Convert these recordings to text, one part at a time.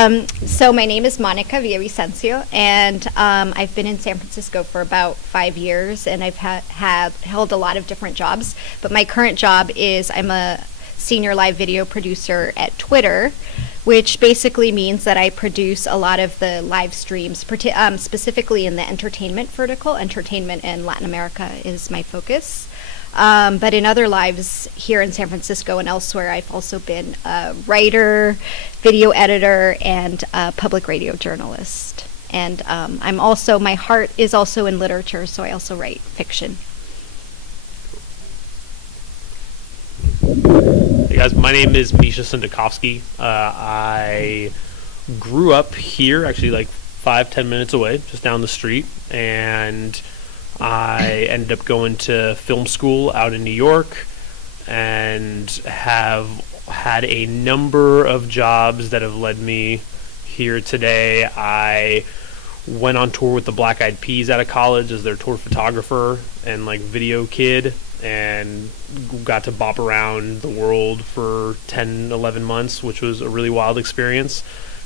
So my name is Monica Villavicencio, and I've been in San Francisco for about 5 years, and I've held a lot of different jobs. But my current job is I'm a senior live video producer at Twitter, which basically means that I produce a lot of the live streams, specifically in the entertainment vertical. Entertainment in Latin America is my focus. But in other lives here in San Francisco and elsewhere, I've also been a writer, video editor, and a public radio journalist. And my heart is also in literature, so I also write fiction. Hey guys, my name is Misha Sindakovsky. I grew up here, actually like 5-10 minutes away, just down the street, and I ended up going to film school out in New York and have had a number of jobs that have led me here today. I went on tour with the Black Eyed Peas out of college as their tour photographer and like video kid, and got to bop around the world for 10, 11 months, which was a really wild experience.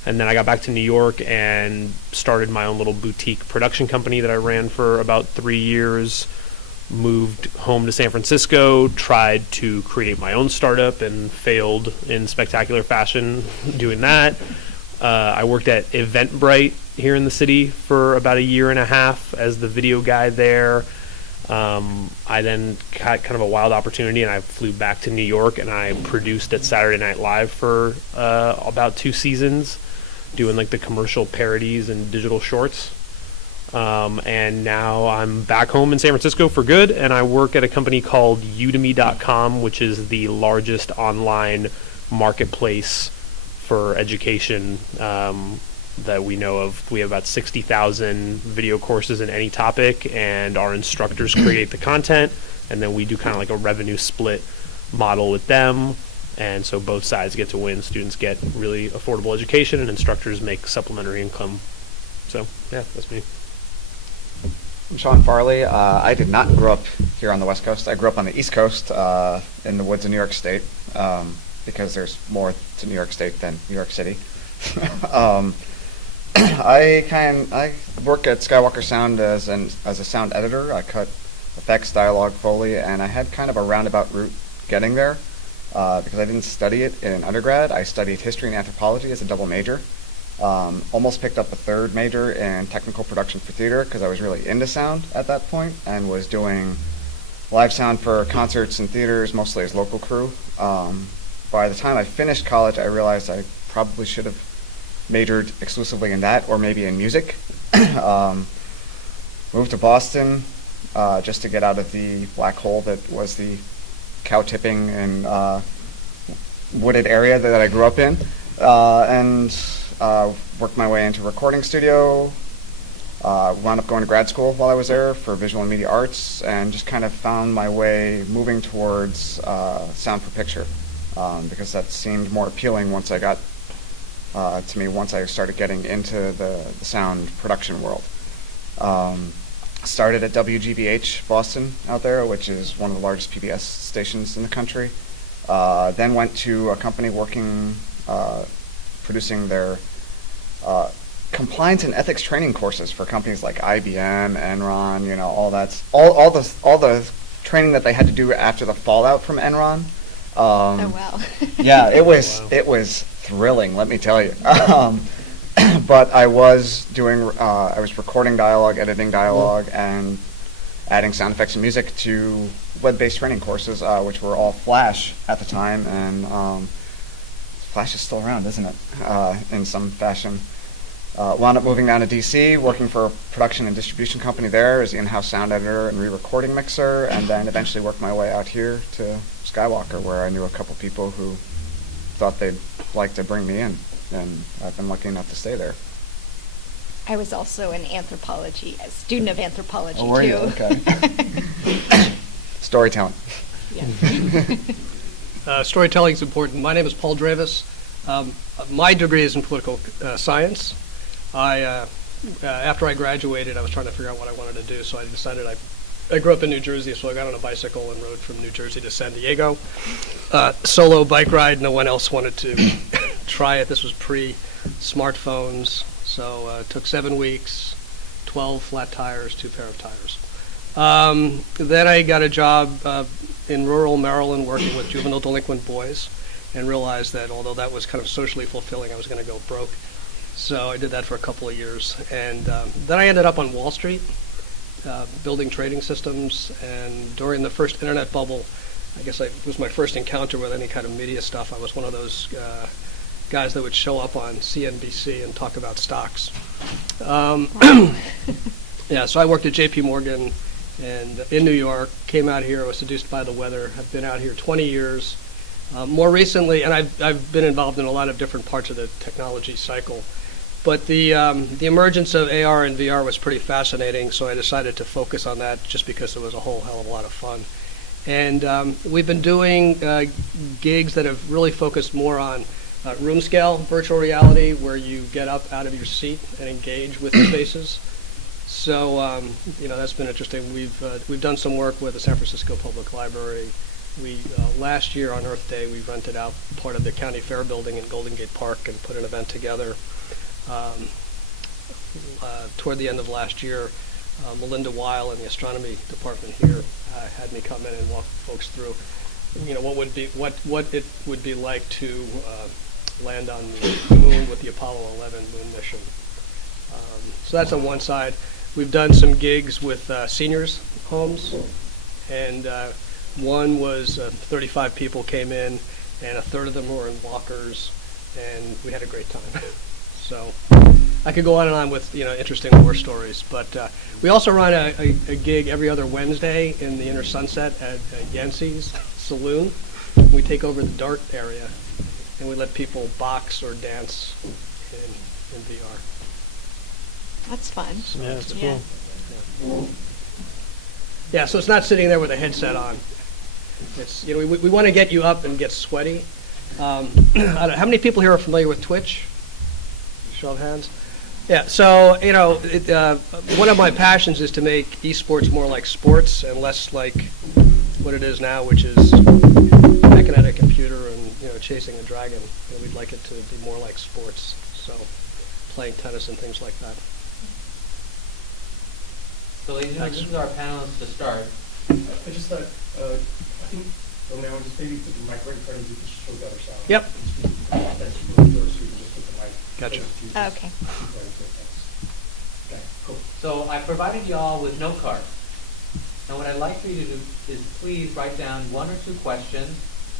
And then I got back to New York and started my own little boutique production company that I ran for about 3 years. Moved home to San Francisco, tried to create my own startup and failed in spectacular fashion doing that. I worked at Eventbrite here in the city for about 1.5 years as the video guy there. I then got kind of a wild opportunity and I flew back to New York and I produced at Saturday Night Live for about 2 seasons, doing like the commercial parodies and digital shorts. And now I'm back home in San Francisco for good, and I work at a company called Udemy.com, which is the largest online marketplace for education that we know of. We have about 60,000 video courses in any topic, and our instructors create the content, and then we do kind of like a revenue split model with them. And so both sides get to win. Students get really affordable education, and instructors make supplementary income. So, yeah, that's me. I'm Sean Farley. I did not grow up here on the West Coast. I grew up on the East Coast in the woods of New York State because there's more to New York State than New York City. I work at Skywalker Sound as a sound editor. I cut effects, dialogue, Foley, and I had kind of a roundabout route getting there. Because I didn't study it in undergrad. I studied history and anthropology as a double major. Almost picked up a third major in technical production for theater because I was really into sound at that point and was doing live sound for concerts and theaters, mostly as local crew. By the time I finished college, I realized I probably should have majored exclusively in that or maybe in music. Moved to Boston just to get out of the black hole that was the cow tipping and wooded area that I grew up in, and worked my way into recording studio. Wound up going to grad school while I was there for visual and media arts, and just kind of found my way moving towards sound for picture because that seemed more appealing once I got to me once I started getting into the sound production world. Started at WGBH Boston out there, which is one of the largest PBS stations in the country. Then went to a company working, producing their compliance and ethics training courses for companies like IBM, Enron, all the training that they had to do after the fallout from Enron. Oh wow! Yeah, it was thrilling, let me tell you. But I was recording dialogue, editing dialogue, and adding sound effects and music to web-based training courses, which were all Flash at the time, and Flash is still around, isn't it, in some fashion. Wound up moving down to DC, working for a production and distribution company there as the in-house sound editor and re-recording mixer, and then eventually worked my way out here to Skywalker, where I knew a couple people who thought they'd like to bring me in. And I've been lucky enough to stay there. I was also a student of anthropology were too. You? Okay. Storytelling. Yeah. Storytelling is important. My name is Paul Dravis. My degree is in political science. After I graduated, I was trying to figure out what I wanted to do, so I decided I grew up in New Jersey, so I got on a bicycle and rode from New Jersey to San Diego. Solo bike ride. No one else wanted to try it. This was pre-smartphones, so it took 7 weeks, 12 flat tires, 2 pair of tires. Then I got a job in rural Maryland working with juvenile delinquent boys, and realized that although that was kind of socially fulfilling, I was going to go broke. So I did that for a couple of years. And then I ended up on Wall Street, building trading systems. And during the first internet bubble, I guess it was my first encounter with any kind of media stuff. I was one of those guys that would show up on CNBC and talk about stocks. Yeah, so I worked at JP Morgan and in New York, came out here, was seduced by the weather. I've been out here 20 years. More recently, and I've been involved in a lot of different parts of the technology cycle, but the emergence of AR and VR was pretty fascinating, so I decided to focus on that just because it was a whole hell of a lot of fun. And we've been doing gigs that have really focused more on room scale virtual reality, where you get up out of your seat and engage with the spaces. So that's been interesting. We've done some work with the San Francisco Public Library. We last year on Earth Day, we rented out part of the county fair building in Golden Gate Park and put an event together. Toward the end of last year, Melinda Weil in the astronomy department here had me come in and walk folks through, what it would be like to land on the moon with the Apollo 11 moon mission. So that's on one side. We've done some gigs with seniors' homes, and one was 35 people came in, and a third of them were in walkers, and we had a great time. So I could go on and on with interesting war stories, but we also run a gig every other Wednesday in the Inner Sunset at Yancey's Saloon. We take over the Dart area, and we let people box or dance in VR. That's fun. Yeah, it's Yeah. cool. Yeah, so it's not sitting there with a headset on. It's we want to get you up and get sweaty. I don't know, how many people here are familiar with Twitch? Show of hands. Yeah, so one of my passions is to make esports more like sports and less like what it is now, which is hacking at a computer and chasing a dragon. We'd like it to be more like sports, so playing tennis and things like that. So ladies and gentlemen, this is our panelists to start. I just thought, I think, now just maybe put the mic right in front of you, just show the other side. Yep. That's really yours, so you can just put the mic. Gotcha. close to you. Okay. Okay, cool. So I provided you all with note cards. Now what I'd like for you to do is please write down 1 or 2 questions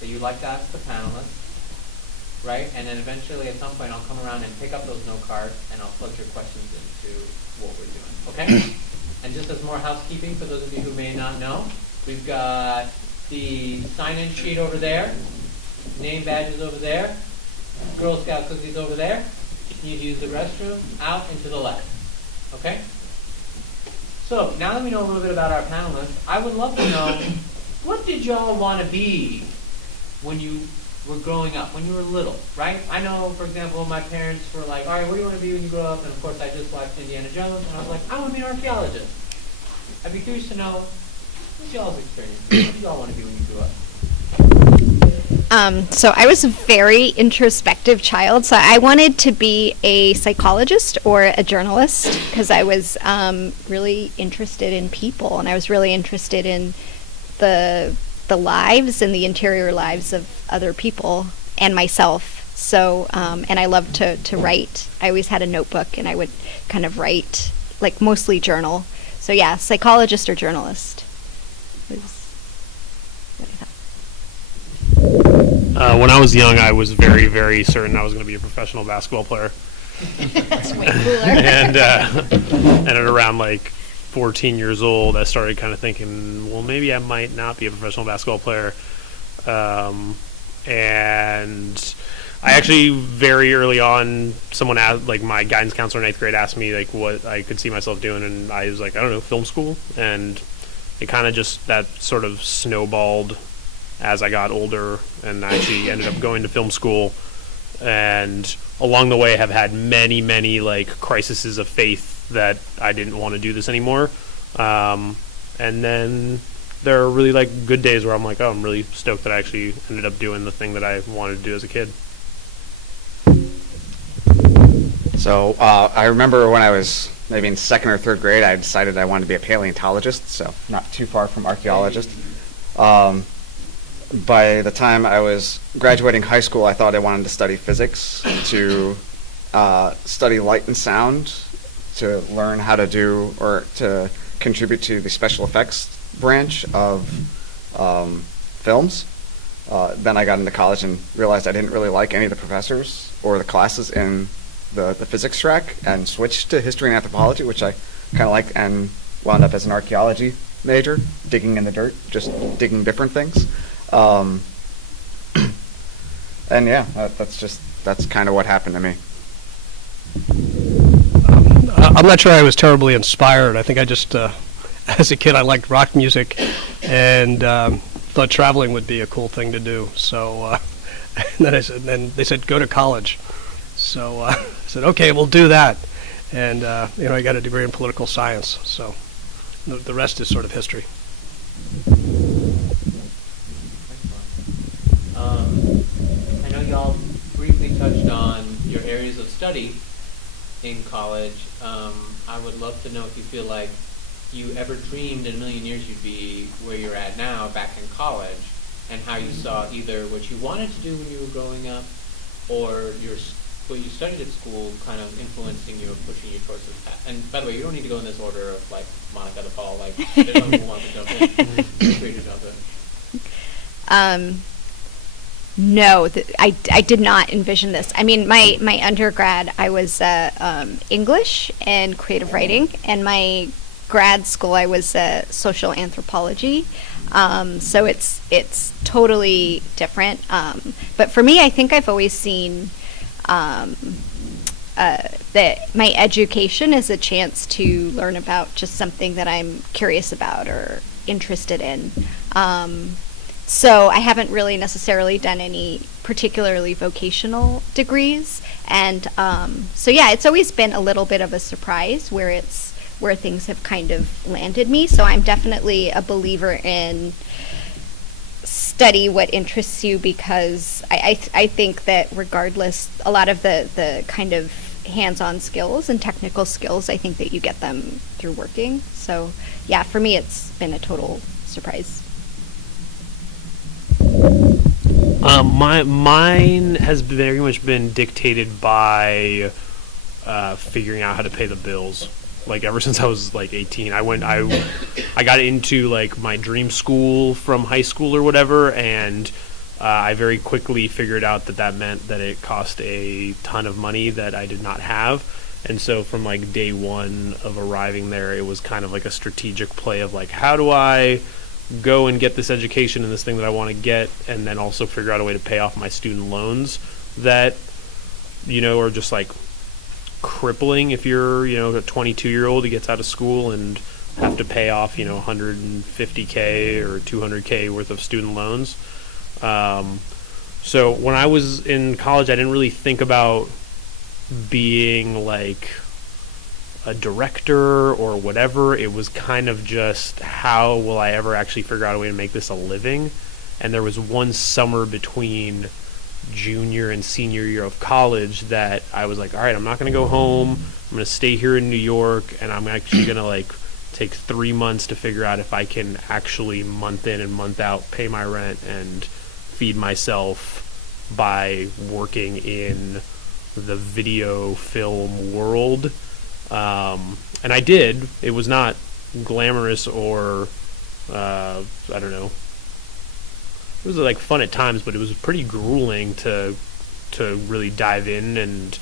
that you'd like to ask the panelists, right? And then eventually at some point I'll come around and pick up those note cards and I'll plug your questions into what we're doing, okay? And just as more housekeeping, for those of you who may not know, we've got the sign-in sheet over there, name badges over there, Girl Scout cookies over there. You need to use the restroom, out and to the left. Okay? So, now that we know a little bit about our panelists, I would love to know, what did y'all want to be when you were growing up, when you were little, right? I know, for example, my parents were like, all right, what do you want to be when you grow up? And of course, I just watched Indiana Jones, and I was like, I want to be an archaeologist. I'd be curious to know, what's y'all's experience? What did y'all want to be when you grew up? So I was a very introspective child, so I wanted to be a psychologist or a journalist because I was really interested in people, and I was really interested in the lives and the interior lives of other people and myself. So, and I loved to write. I always had a notebook, and I would kind of write, like mostly journal. So yeah, psychologist or journalist was what I thought. When I was young, I was very, very certain I was going to be a professional basketball player. That's way cooler. And at around like 14 years old, I started kind of thinking, well, maybe I might not be a professional basketball player. And I actually very early on, someone asked, like my guidance counselor in 8th grade asked me like what I could see myself doing, and I was like, I don't know, film school. And it kind of just, that sort of snowballed as I got older, and I actually ended up going to film school, and along the way have had many, many like crises of faith that I didn't want to do this anymore. And then there are really like good days where I'm like, oh, I'm really stoked that I actually ended up doing the thing that I wanted to do as a kid. So I remember when I was maybe in second or third grade, I decided I wanted to be a paleontologist, so not too far from archaeologist. By the time I was graduating high school, I thought I wanted to study physics, to study light and sound, to learn how to do or to contribute to the special effects branch of films. Then I got into college and realized I didn't really like any of the professors or the classes in the physics track, and switched to history and anthropology, which I kind of liked, and wound up as an archaeology major, digging in the dirt, just digging different things. And yeah, that's kind of what happened to me. I'm not sure I was terribly inspired. I think I just, as a kid, I liked rock music, and thought traveling would be a cool thing to do. So and then they said go to college. So I said, okay, we'll do that. And I got a degree in political science. So the rest is sort of history. I know y'all briefly touched on your areas of study in college. I would love to know if you feel like you ever dreamed in a million years you'd be where you're at now back in college, and how you saw either what you wanted to do when you were growing up, or what you studied at school kind of influencing you or pushing you towards this path. And by the way, you don't need to go in this order of like Monica to Paul, like there's no who wants to jump in. Feel free to jump in. No, I did not envision this. I mean, my undergrad, I was English and creative writing, and my grad school, I was social anthropology. So it's totally different. But for me, I think I've always seen that my education is a chance to learn about just something that I'm curious about or interested in. So I haven't really necessarily done any particularly vocational degrees, and so yeah, it's always been a little bit of a surprise where things have kind of landed me. So I'm definitely a believer in study what interests you, because I think that regardless, a lot of the kind of hands-on skills and technical skills, I think that you get them through working. So yeah, for me, it's been a total surprise. Mine has very much been dictated by figuring out how to pay the bills. Like ever since I was like 18, I got into like my dream school from high school or whatever, and I very quickly figured out that meant that it cost a ton of money that I did not have. And so from like day one of arriving there, it was kind of like a strategic play of like, how do I go and get this education and this thing that I want to get, and then also figure out a way to pay off my student loans that, are just like crippling if you're, a 22-year-old who gets out of school and have to pay off, $150K or $200K worth of student loans. So when I was in college, I didn't really think about being like a director or whatever. It was kind of just, how will I ever actually figure out a way to make this a living? And there was one summer between junior and senior year of college that I was like, all right, I'm not going to go home. I'm going to stay here in New York, and I'm actually going to like take 3 months to figure out if I can actually month in and month out pay my rent and feed myself by working in the video film world. And I did. It was not glamorous or I don't know. It was like fun at times, but it was pretty grueling to really dive in and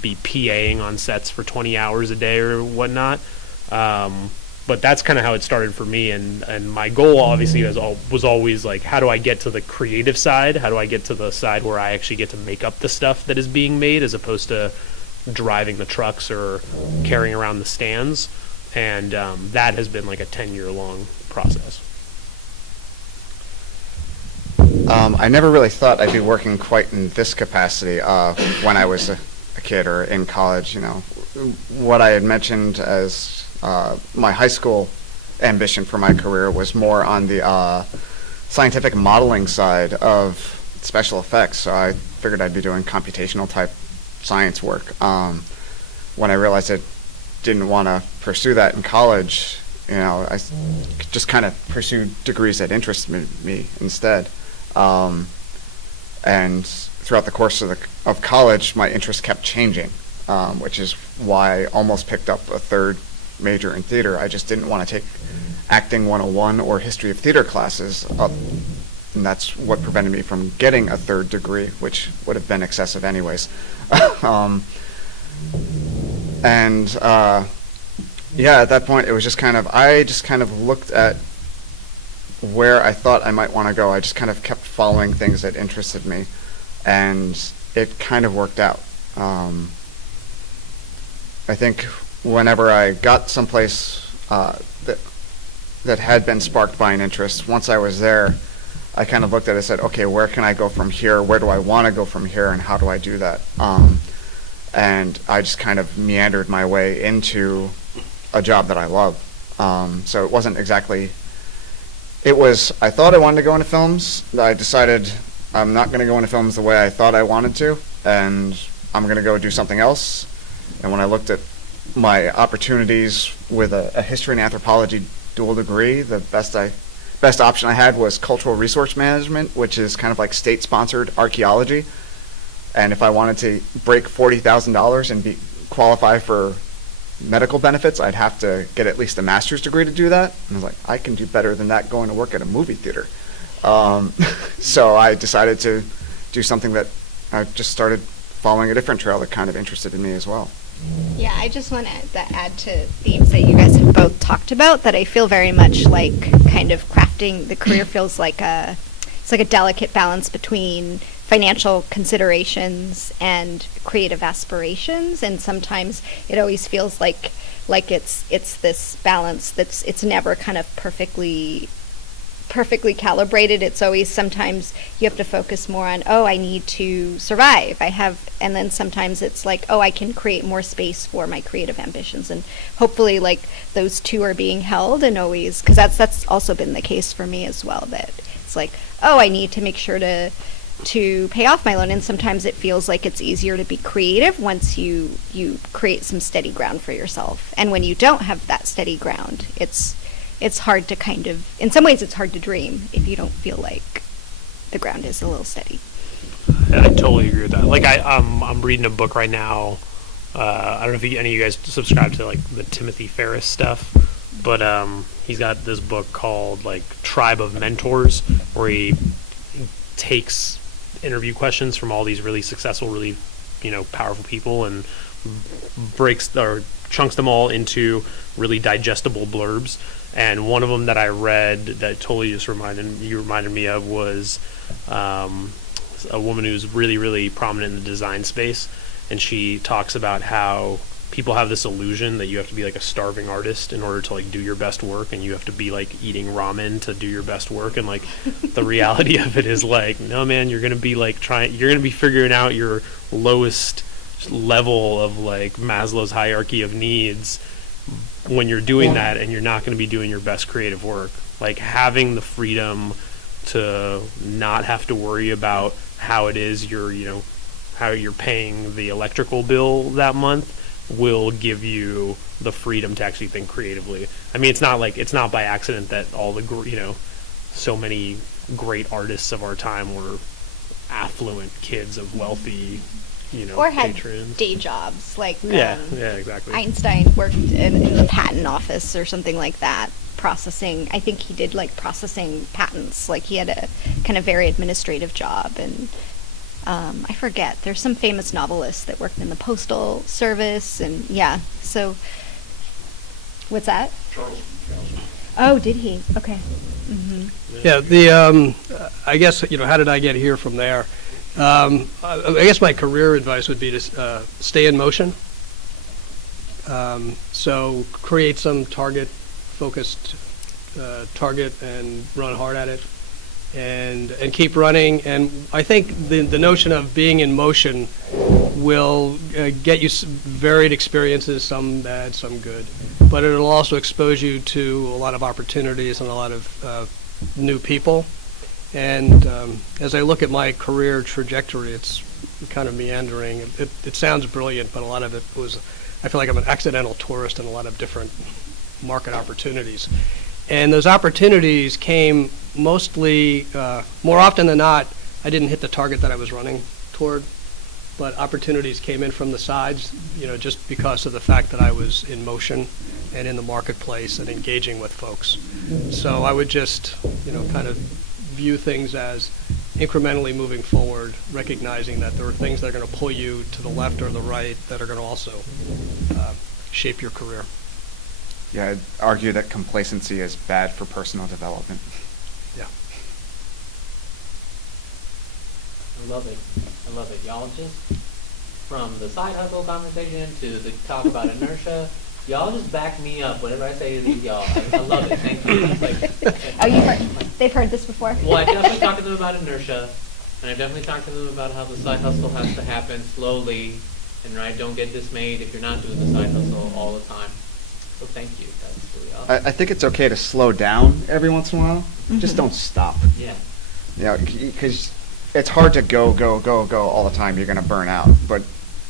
be PAing on sets for 20 hours a day or whatnot. But that's kind of how it started for me, and my goal obviously was always like, how do I get to the creative side? How do I get to the side where I actually get to make up the stuff that is being made, as opposed to driving the trucks or carrying around the stands? And that has been like a 10-year long process. I never really thought I'd be working quite in this capacity when I was a kid or in college. What I had mentioned as my high school ambition for my career was more on the scientific modeling side of special effects. So I figured I'd be doing computational type science work. when I realized I didn't want to pursue that in college, I just kind of pursued degrees that interested me instead. And throughout the course of college, my interest kept changing, which is why I almost picked up a third major in theater. I just didn't want to take acting 101 or history of theater classes, and that's what prevented me from getting a third degree, which would have been excessive anyways. At that point, it was I just kind of looked at where I thought I might want to go. I just kind of kept following things that interested me, and it kind of worked out. I think whenever I got someplace that had been sparked by an interest, once I was there, I kind of looked at it and said, okay, where can I go from here? Where do I want to go from here, and how do I do that? And I just kind of meandered my way into a job that I love. So it wasn't exactly... I thought I wanted to go into films. I decided I'm not going to go into films the way I thought I wanted to, and I'm going to go do something else. And when I looked at my opportunities with a history and anthropology dual degree, the best option I had was cultural resource management, which is kind of like state-sponsored archaeology. And if I wanted to break $40,000 and qualify for medical benefits, I'd have to get at least a master's degree to do that. And I was like, I can do better than that going to work at a movie theater. So I decided to do something that I just started following a different trail that kind of interested in me as well. Yeah, I just want to add to themes that you guys have both talked about, that I feel very much like kind of crafting the career feels like it's like a delicate balance between financial considerations and creative aspirations, and sometimes it always feels like it's this balance it's never kind of perfectly calibrated. It's always, sometimes you have to focus more on, I need to survive. And then sometimes it's like, I can create more space for my creative ambitions. And hopefully like those two are being held, and always, because that's also been the case for me as well, that it's like, I need to make sure to pay off my loan. And sometimes it feels like it's easier to be creative once you create some steady ground for yourself. And when you don't have that steady ground, it's hard to kind of, in some ways it's hard to dream if you don't feel like the ground is a little steady. I totally agree with that. Like I'm reading a book right now. I don't know if any of you guys subscribe to like the Timothy Ferriss stuff, but he's got this book called like Tribe of Mentors, where he takes interview questions from all these really successful, really powerful people, and chunks them all into really digestible blurbs. And one of them that I read that totally just reminded me of was a woman who's really, really prominent in the design space, and she talks about how people have this illusion that you have to be like a starving artist in order to like do your best work, and you have to be like eating ramen to do your best work. And like the reality of it is like, no man, you're gonna be figuring out your lowest level of like Maslow's hierarchy of needs when you're doing that, and you're not going to be doing your best creative work. Like having the freedom to not have to worry about how it is how you're paying the electrical bill that month will give you the freedom to actually think creatively. I mean, it's not by accident that all the so many great artists of our time were affluent kids of wealthy or had patrons. Day jobs, like exactly. Einstein worked in the patent office or something like that, processing. I think he did like processing patents. Like he had a kind of very administrative job. And I forget. There's some famous novelists that worked in the postal service, and So, what's that? Charles Bukowski. Oh, did he? Okay. Mm-hmm. Yeah. I guess how did I get here from there? I guess my career advice would be to stay in motion. So create some focused target and run hard at it, and keep running. And I think the notion of being in motion will get you varied experiences, some bad, some good, but it'll also expose you to a lot of opportunities and a lot of new people. And as I look at my career trajectory, it's kind of meandering. It sounds brilliant, but a lot of it was I feel like I'm an accidental tourist in a lot of different market opportunities. And those opportunities came mostly, more often than not, I didn't hit the target that I was running toward, but opportunities came in from the sides, just because of the fact that I was in motion and in the marketplace and engaging with folks. So I would just, kind of view things as incrementally moving forward, recognizing that there are things that are going to pull you to the left or the right that are going to also shape your career. Yeah, I'd argue that complacency is bad for personal development. Yeah. I love it. I love it. Y'all just, from the side hustle conversation to the talk about inertia, y'all just back me up whenever I say to these y'all. I love it. Thank you. It's like, Oh, they've heard this before? well, I definitely talked to them about inertia, and I definitely talked to them about how the side hustle has to happen slowly, and right, don't get dismayed if you're not doing the side hustle all the time. So thank you. That's really awesome. I think it's okay to slow down every once in a while. Just don't stop. Yeah. Because it's hard to go all the time. You're going to burn out. But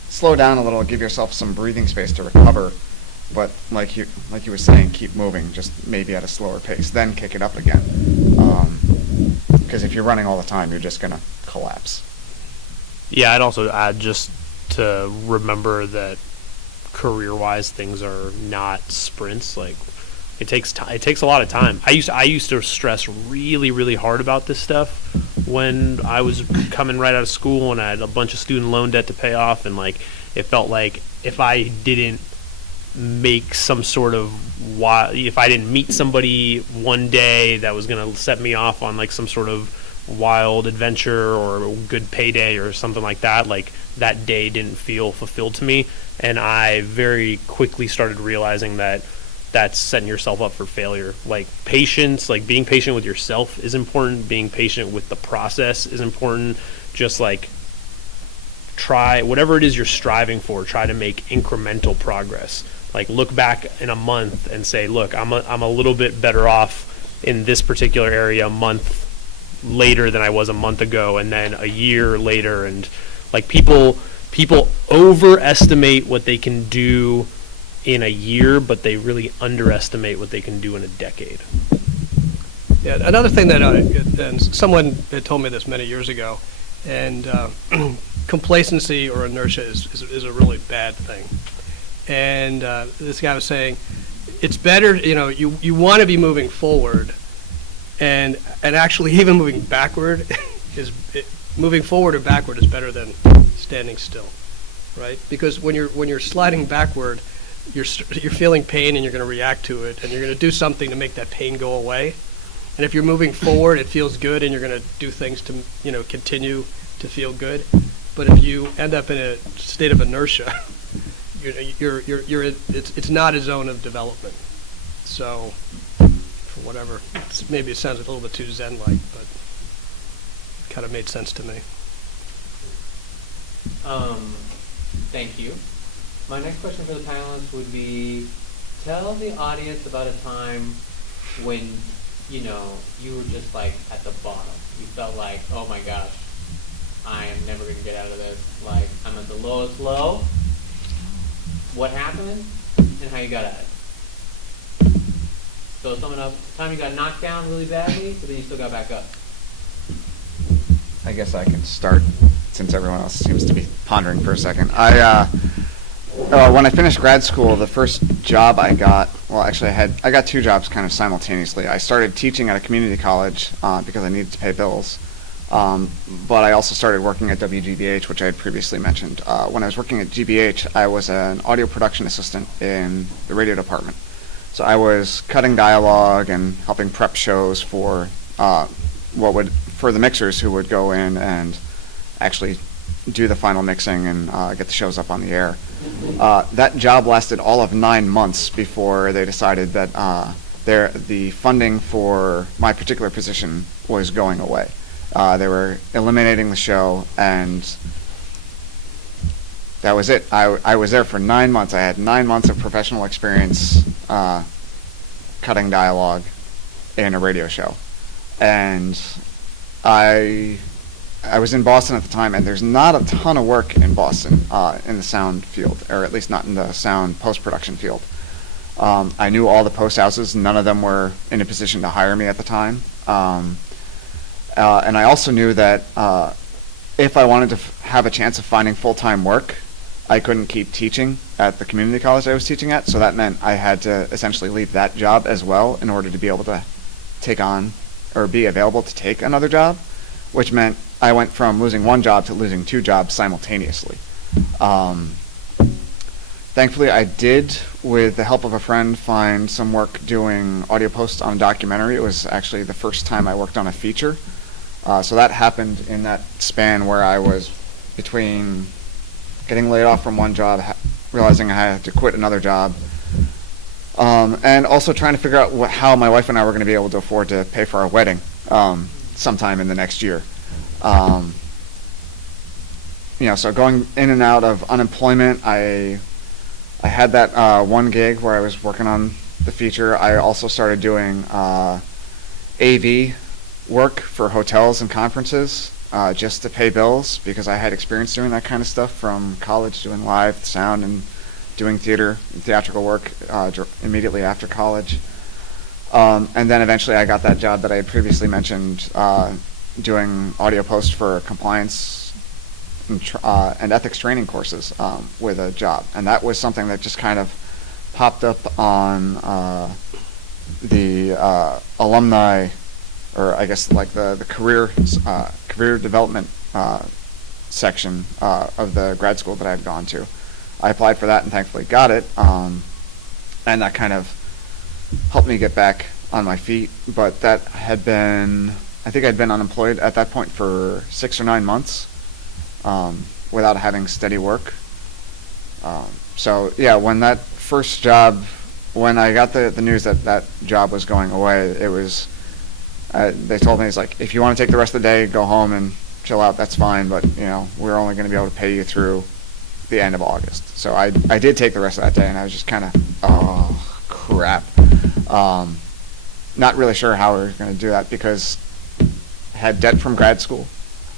slow down a little, give yourself some breathing space to recover. But like you were saying, keep moving, just maybe at a slower pace. Then kick it up again. Because if you're running all the time, you're just going to collapse. Yeah, I'd also add just to remember that career-wise, things are not sprints. Like, it takes a lot of time. I used to stress really, really hard about this stuff when I was coming right out of school and I had a bunch of student loan debt to pay off, and like it felt like if I didn't make some sort of if I didn't meet somebody one day that was going to set me off on like some sort of wild adventure or a good payday or something like that, like that day didn't feel fulfilled to me. And I very quickly started realizing that that's setting yourself up for failure. Like patience, like being patient with yourself is important. Being patient with the process is important. Just like try whatever it is you're striving for, try to make incremental progress. Like look back in a month and say, look, I'm a little bit better off in this particular area a month later than I was a month ago, and then a year later. And like people overestimate what they can do in a year, but they really underestimate what they can do in a decade. Yeah, another thing that and someone had told me this many years ago, and complacency or inertia is a really bad thing. And this guy was saying, it's better, you want to be moving forward, and actually even moving backward moving forward or backward is better than standing still, right? Because when you're sliding backward, you're feeling pain and you're going to react to it, and you're going to do something to make that pain go away. And if you're moving forward, it feels good, and you're going to do things to continue to feel good. But if you end up in a state of inertia, it's not a zone of development. So, for whatever, maybe it sounds a little bit too Zen-like, but it kind of made sense to me. Thank you. My next question for the panelists would be, tell the audience about a time when, you were just like at the bottom. You felt like, oh my gosh, I am never going to get out of this. Like, I'm at the lowest low. What happened and how you got out of it. So someone else, time you got knocked down really badly, but then you still got back up. I guess I can start since everyone else seems to be pondering for a second. When I finished grad school, the first job I got, well, actually I got two jobs kind of simultaneously. I started teaching at a community college because I needed to pay bills. But I also started working at WGBH, which I had previously mentioned. When I was working at GBH, I was an audio production assistant in the radio department. So I was cutting dialogue and helping prep shows for for the mixers who would go in and actually do the final mixing and get the shows up on the air. That job lasted all of 9 months before they decided that the funding for my particular position was going away. They were eliminating the show, and that was it. I was there for 9 months. I had 9 months of professional experience cutting dialogue in a radio show. And I I was in Boston at the time, and there's not a ton of work in Boston in the sound field, or at least not in the sound post-production field. I knew all the post houses. None of them were in a position to hire me at the time. And I also knew that if I wanted to have a chance of finding full-time work, I couldn't keep teaching at the community college I was teaching at, so that meant I had to essentially leave that job as well in order to be able to take on or be available to take another job, which meant I went from losing one job to losing two jobs simultaneously. Thankfully, I did, with the help of a friend, find some work doing audio posts on a documentary. It was actually the first time I worked on a feature. So that happened in that span where I was between getting laid off from one job, realizing I had to quit another job, and also trying to figure out how my wife and I were going to be able to afford to pay for our wedding sometime in the next year. So going in and out of unemployment, I had that one gig where I was working on the feature. I also started doing AV work for hotels and conferences just to pay bills, because I had experience doing that kind of stuff from college, doing live sound and doing theatrical work immediately after college. And then eventually I got that job that I had previously mentioned, doing audio post for compliance and ethics training courses with a job. And that was something that just kind of popped up on the alumni, or I guess like the career development section of the grad school that I had gone to. I applied for that and thankfully got it, and that kind of helped me get back on my feet. But that had been, I think I'd been unemployed at that point for 6 or 9 months without having steady work. So yeah, when that first job, when I got the news that that job was going away, it was, they told me, it's like, if you want to take the rest of the day, go home and chill out, that's fine, but we're only going to be able to pay you through the end of August. So I did take the rest of that day, and I was just kind of, oh crap. Not really sure how we were going to do that, because I had debt from grad school,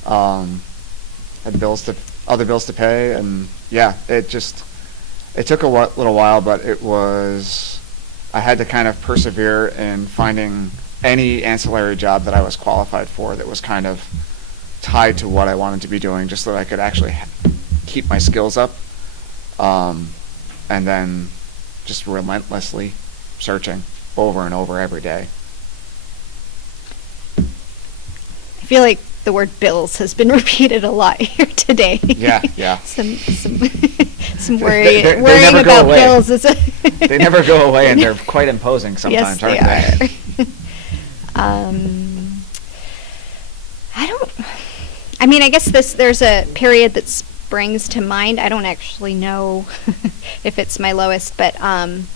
had other bills to pay, and yeah, it took a little while, but I had to kind of persevere in finding any ancillary job that I was qualified for that was kind of tied to what I wanted to be doing, just so that I could actually keep my skills up, and then just relentlessly searching over and over every day. I feel like the word bills has been repeated a lot here today. Yeah. some They worrying never go about away. bills. They never go away, and they're quite imposing sometimes, yes, aren't they they? I guess there's a period that springs to mind. I don't actually know if it's my lowest, but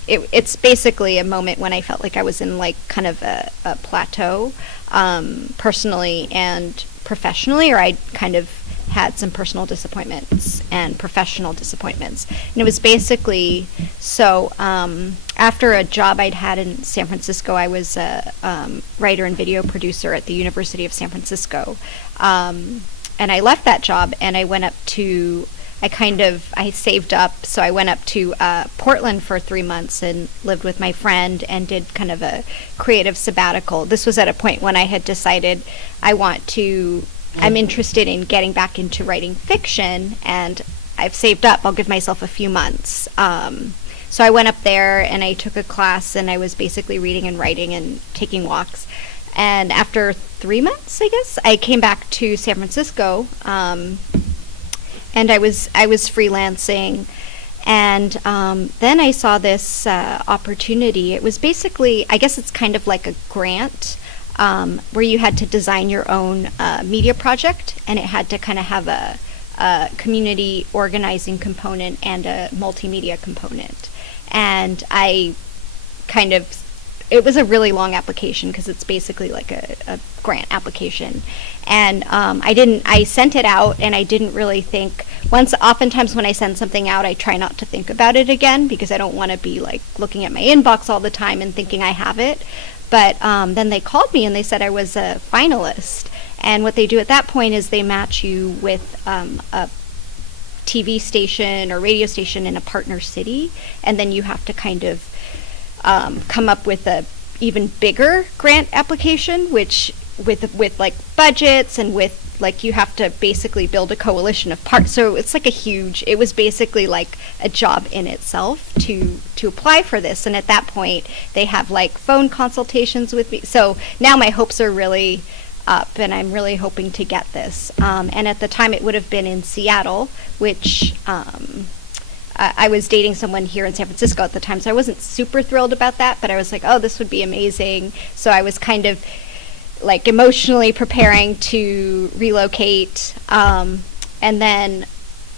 it's basically a moment when I felt like I was in like kind of a plateau, personally and professionally, or I kind of had some personal disappointments and professional disappointments. And it was basically, so after a job I'd had in San Francisco, I was a writer and video producer at the University of San Francisco. And I left that job, and I went up to, I saved up, so I went up to Portland for 3 months and lived with my friend and did kind of a creative sabbatical. This was at a point when I had decided I'm interested in getting back into writing fiction, and I've saved up. I'll give myself a few months. So I went up there and I took a class, and I was basically reading and writing and taking walks. And after 3 months, I guess, I came back to San Francisco, and I was freelancing, and then I saw this opportunity. It was basically, I guess it's kind of like a grant, where you had to design your own media project, and it had to kind of have a community organizing component and a multimedia component. And it was a really long application, because it's basically like a grant application. And I sent it out, and I didn't really think, oftentimes when I send something out, I try not to think about it again, because I don't want to be like looking at my inbox all the time and thinking I have it. But then they called me and they said I was a finalist. And what they do at that point is they match you with a TV station or radio station in a partner city, and then you have to kind of come up with a even bigger grant application, which with like budgets and with like you have to basically build a coalition of parts. So it's like it was basically like a job in itself to apply for this. And at that point, they have like phone consultations with me. So now my hopes are really up, and I'm really hoping to get this. And at the time, it would have been in Seattle, which I was dating someone here in San Francisco at the time, so I wasn't super thrilled about that, but I was like, oh, this would be amazing. So I was kind of like emotionally preparing to relocate. And then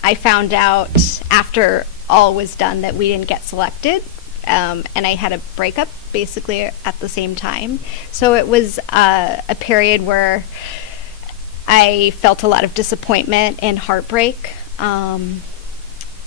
I found out after all was done that we didn't get selected. And I had a breakup basically at the same time. So it was a period where I felt a lot of disappointment and heartbreak. And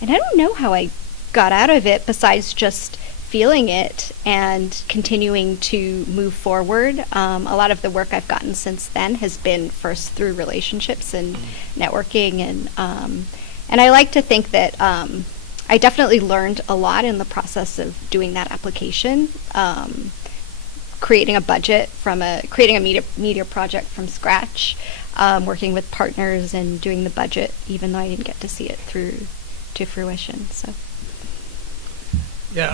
I don't know how I got out of it besides just feeling it and continuing to move forward. A lot of the work I've gotten since then has been first through relationships and networking, and I like to think that I definitely learned a lot in the process of doing that application, creating a budget creating a media project from scratch, working with partners and doing the budget, even though I didn't get to see it through to fruition. So. Yeah,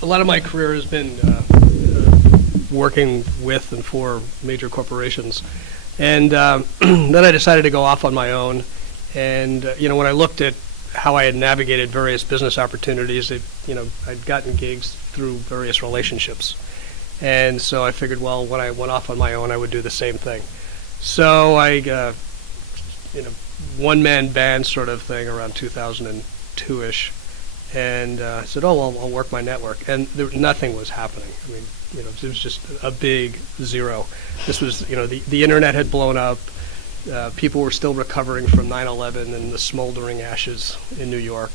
a lot of my career has been working with and for major corporations, and then I decided to go off on my own. And when I looked at how I had navigated various business opportunities, I'd gotten gigs through various relationships, and so I figured, well, when I went off on my own, I would do the same thing. So I, one-man band sort of thing around 2002-ish. And I said, oh, well, I'll work my network. And nothing was happening. I mean, it was just a big zero. This was, the internet had blown up. People were still recovering from 9/11 and the smoldering ashes in New York.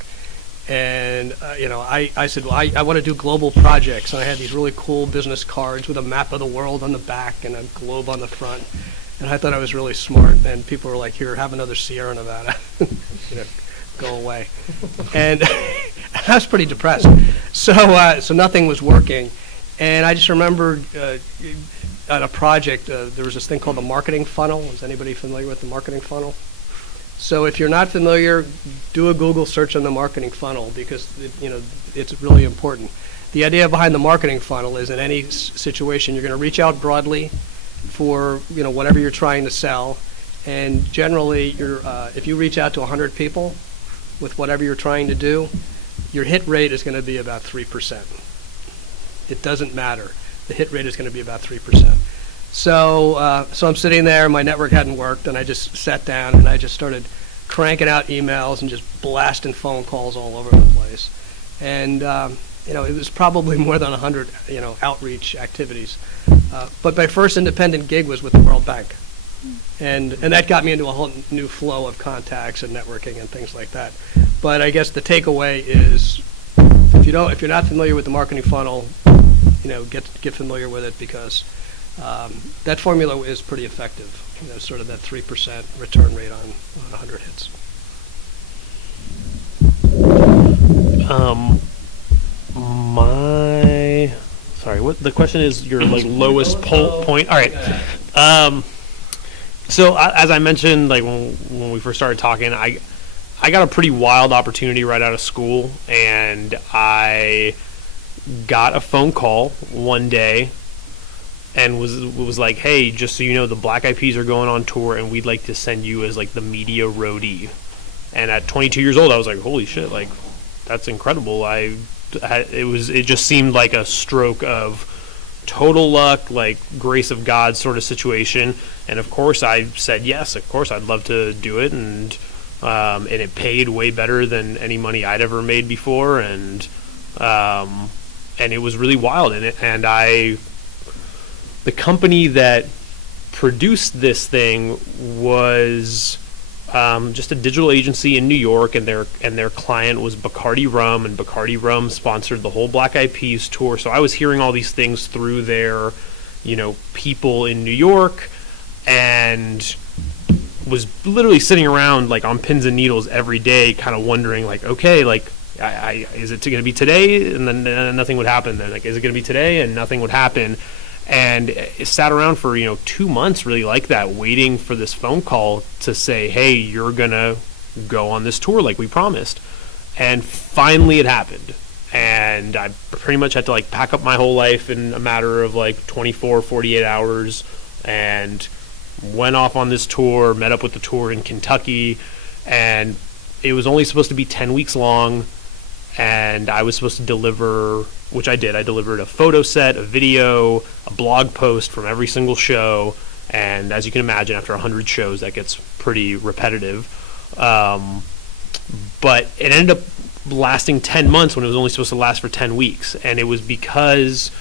And, I said, well, I want to do global projects. And I had these really cool business cards with a map of the world on the back and a globe on the front. And I thought I was really smart. And people were like, here, have another Sierra Nevada. Go away. And I was pretty depressed. So nothing was working. And I just remembered on a project, there was this thing called the marketing funnel. Is anybody familiar with the marketing funnel? So if you're not familiar, do a Google search on the marketing funnel, because it's really important. The idea behind the marketing funnel is in any situation, you're going to reach out broadly for whatever you're trying to sell. And generally, if you reach out to 100 people with whatever you're trying to do, your hit rate is going to be about 3%. It doesn't matter. The hit rate is going to be about 3%. So I'm sitting there, my network hadn't worked, and I just sat down and I just started cranking out emails and just blasting phone calls all over the place. And it was probably more than 100 outreach activities. But my first independent gig was with the World Bank. And that got me into a whole new flow of contacts and networking and things like that. But I guess the takeaway is, if you're not familiar with the marketing funnel, get familiar with it, because that formula is pretty effective. Sort of that 3% return rate on 100 hits. What the question is? Your lowest point. All right. So as I mentioned, like when we first started talking, I got a pretty wild opportunity right out of school, and I got a phone call one day and was like, hey, just so you know, the Black Eyed Peas are going on tour, and we'd like to send you as like the media roadie. And at 22 years old, I was like, holy shit, like that's incredible. It just seemed like a stroke of total luck, like grace of God sort of situation. And of course I said yes, of course I'd love to do it, and it paid way better than any money I'd ever made before, and it was really wild. And the company that produced this thing was just a digital agency in New York, and their client was Bacardi Rum, and Bacardi Rum sponsored the whole Black Eyed Peas tour. So I was hearing all these things through their, people in New York, and was literally sitting around like on pins and needles every day, kind of wondering like, okay, like, is it going to be today? And then nothing would happen. Then like, is it going to be today? And nothing would happen. And it sat around for 2 months, really like that, waiting for this phone call to say, hey, you're gonna go on this tour like we promised. And finally, it happened. And I pretty much had to like pack up my whole life in a matter of like 24, 48 hours, and went off on this tour, met up with the tour in Kentucky, and it was only supposed to be 10 weeks long, and I was supposed to deliver, which I did. I delivered a photo set, a video, a blog post from every single show, and as you can imagine, after 100 shows, that gets pretty repetitive. But it ended up lasting 10 months when it was only supposed to last for 10 weeks, and it was because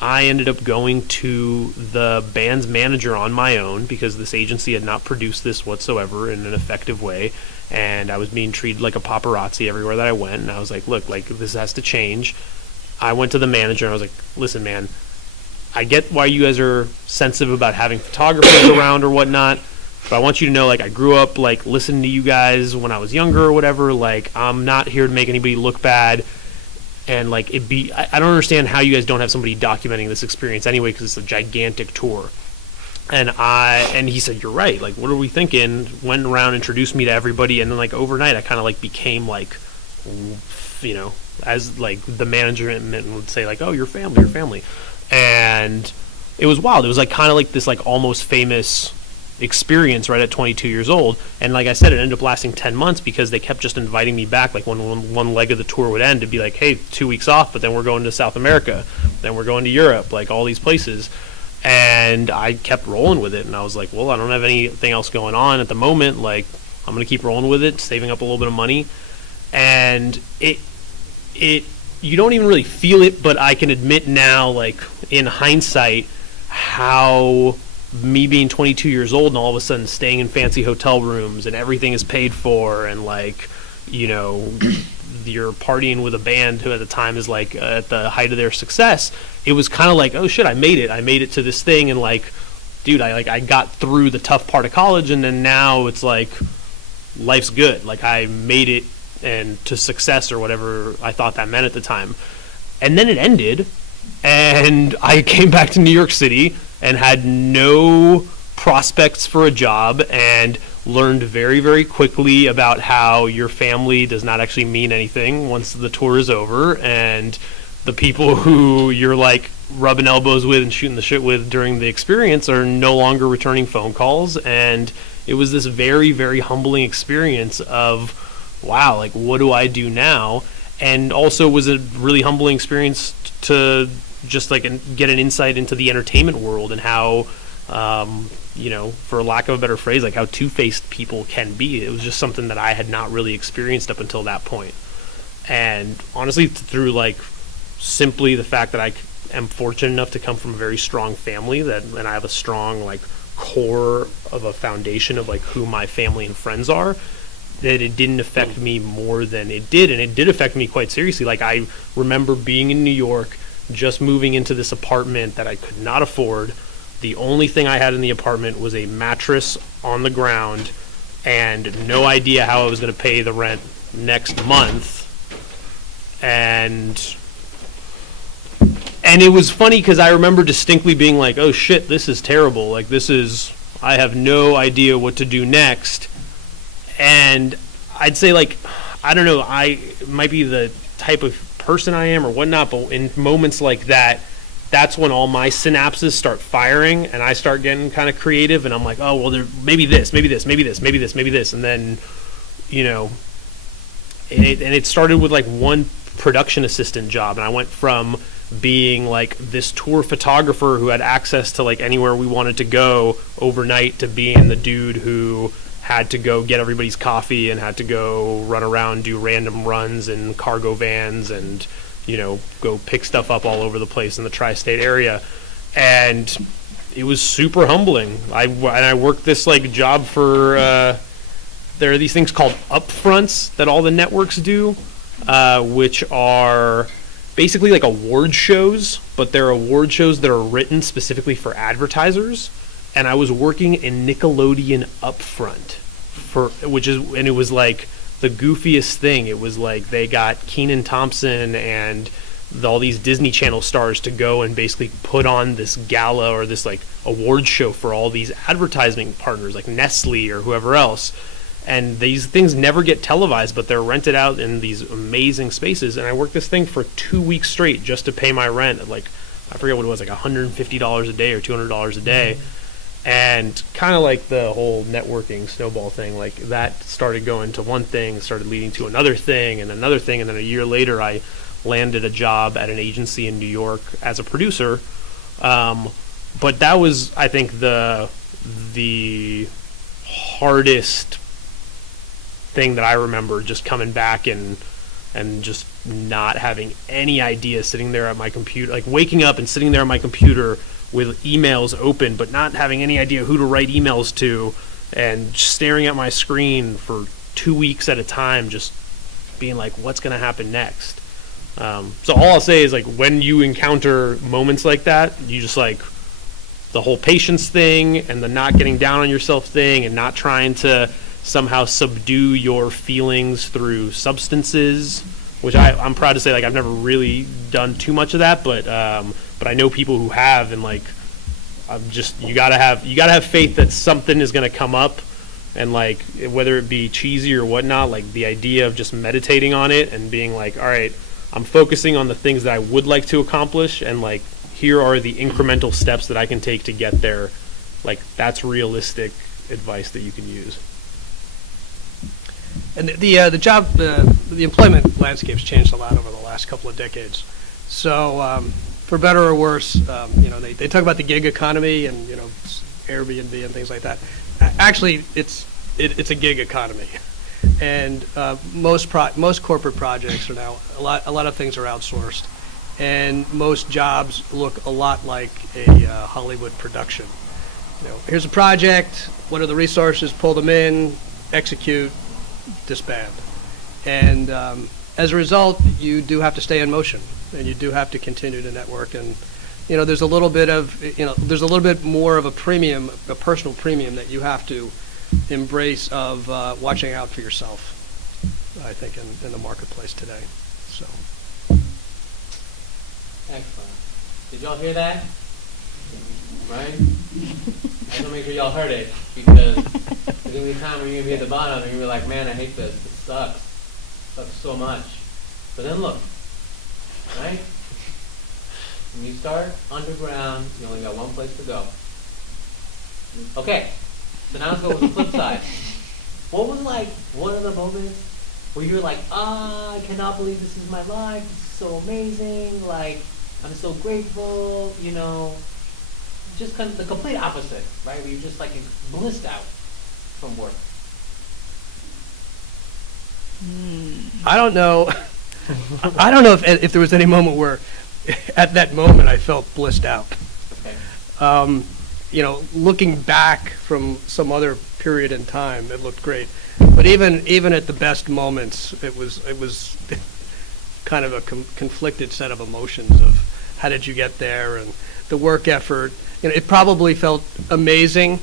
I ended up going to the band's manager on my own, because this agency had not produced this whatsoever in an effective way, and I was being treated like a paparazzi everywhere that I went, and I was like, look, like, this has to change. I went to the manager and I was like, listen, man, I get why you guys are sensitive about having photographers around or whatnot, but I want you to know, like, I grew up, like, listening to you guys when I was younger or whatever. Like, I'm not here to make anybody look bad. And, like, I don't understand how you guys don't have somebody documenting this experience anyway, because it's a gigantic tour. And he said, you're right. Like, what are we thinking? Went around, introduced me to everybody, and then, like, overnight, I kind of, like, became, like, as, like, the management would say, like, oh, your family. And it was wild. It was, like, kind of like this, like, almost famous experience right at 22 years old. And like I said, it ended up lasting 10 months because they kept just inviting me back. Like when one leg of the tour would end, to be like, hey, 2 weeks off, but then we're going to South America, then we're going to Europe, like all these places. And I kept rolling with it, and I was like, well, I don't have anything else going on at the moment, like I'm gonna keep rolling with it, saving up a little bit of money. And it you don't even really feel it, but I can admit now, like in hindsight, how me being 22 years old and all of a sudden staying in fancy hotel rooms and everything is paid for, and like, you're partying with a band who at the time is like at the height of their success, it was kind of like, oh shit, I made it to this thing, and like, dude, I got through the tough part of college, and then now it's like life's good, like I made it and to success or whatever I thought that meant at the time. And then it ended, and I came back to New York City and had no prospects for a job, and learned very, very quickly about how your family does not actually mean anything once the tour is over, and the people who you're like rubbing elbows with and shooting the shit with during the experience are no longer returning phone calls. And it was this very, very humbling experience of, wow, like what do I do now? And also was a really humbling experience to just like get an insight into the entertainment world, and how for lack of a better phrase, like how two-faced people can be. It was just something that I had not really experienced up until that point. And honestly, through like simply the fact that I am fortunate enough to come from a very strong family, and I have a strong like core of a foundation of like who my family and friends are, that it didn't affect me more than it did. And it did affect me quite seriously. Like I remember being in New York, just moving into this apartment that I could not afford. The only thing I had in the apartment was a mattress on the ground, and no idea how I was going to pay the rent next month. And it was funny because I remember distinctly being like, oh shit, this is terrible. Like I have no idea what to do next. And I'd say, like, I don't know, it might be the type of person I am or whatnot, but in moments like that, that's when all my synapses start firing, and I start getting kind of creative, and I'm like, oh, well, maybe this, and then, and it started with like one production assistant job, and I went from being like this tour photographer who had access to like anywhere we wanted to go overnight, to being the dude who had to go get everybody's coffee and had to go run around, do random runs in cargo vans, and go pick stuff up all over the place in the tri-state area. And it was super humbling. I worked this like job for there are these things called upfronts that all the networks do, which are basically like award shows, but they're award shows that are written specifically for advertisers. and I was working in Nickelodeon Upfront and it was like the goofiest thing. It was like they got Kenan Thompson and all these Disney Channel stars to go and basically put on this gala or this like award show for all these advertising partners like Nestle or whoever else. And these things never get televised, but they're rented out in these amazing spaces. And I worked this thing for 2 weeks straight just to pay my rent at like, I forget what it was, like $150 a day or $200 a day. And kind of like the whole networking snowball thing, like that started going to one thing, started leading to another thing and another thing. And then a year later, I landed a job at an agency in New York as a producer. But that was, I think, the hardest thing that I remember, just coming back and just not having any idea, sitting there at my computer, like waking up and sitting there at my computer with emails open, but not having any idea who to write emails to, and just staring at my screen for 2 weeks at a time, just being like, what's going to happen next? So all I'll say is, like, when you encounter moments like that, you just like the whole patience thing and the not getting down on yourself thing and not trying to somehow subdue your feelings through substances, which I'm proud to say, like, I've never really done too much of that, but I know people who have, and like, you gotta have faith that something is gonna come up, and like, whether it be cheesy or whatnot, like the idea of just meditating on it and being like, all right, I'm focusing on the things that I would like to accomplish, and like, here are the incremental steps that I can take to get there. Like, that's realistic advice that you can use. And the employment landscape's changed a lot over the last couple of decades. So, for better or worse, they talk about the gig economy and, Airbnb and things like that. Actually, it's a gig economy, and most corporate projects are now a lot of things are outsourced, and most jobs look a lot like a Hollywood production. Here's a project. What are the resources? Pull them in, execute, disband, and as a result, you do have to stay in motion, and you do have to continue to network. And there's a little bit more of a premium, a personal premium that you have to embrace of watching out for yourself, I think, in the marketplace today. So. Excellent. Did y'all hear that? Right? I just want to make sure y'all heard it, because there's going to be a time when you're going to be at the bottom and you're going to be like, man, I hate this. This sucks. It sucks so much. But then look, right? When you start underground, you only got one place to go. Okay, so now let's go with the flip side. What was like one of the moments where you're like, I cannot believe this is my life. This is so amazing. Like, I'm so grateful, just kind of the complete opposite, right? Where you're just like blissed out from work. I don't know. I don't know if there was any moment where, at that moment, I felt blissed out. Okay. Looking back from some other period in time, it looked great. But even at the best moments, it was kind of a conflicted set of emotions of how did you get there, and the work effort. It probably felt amazing,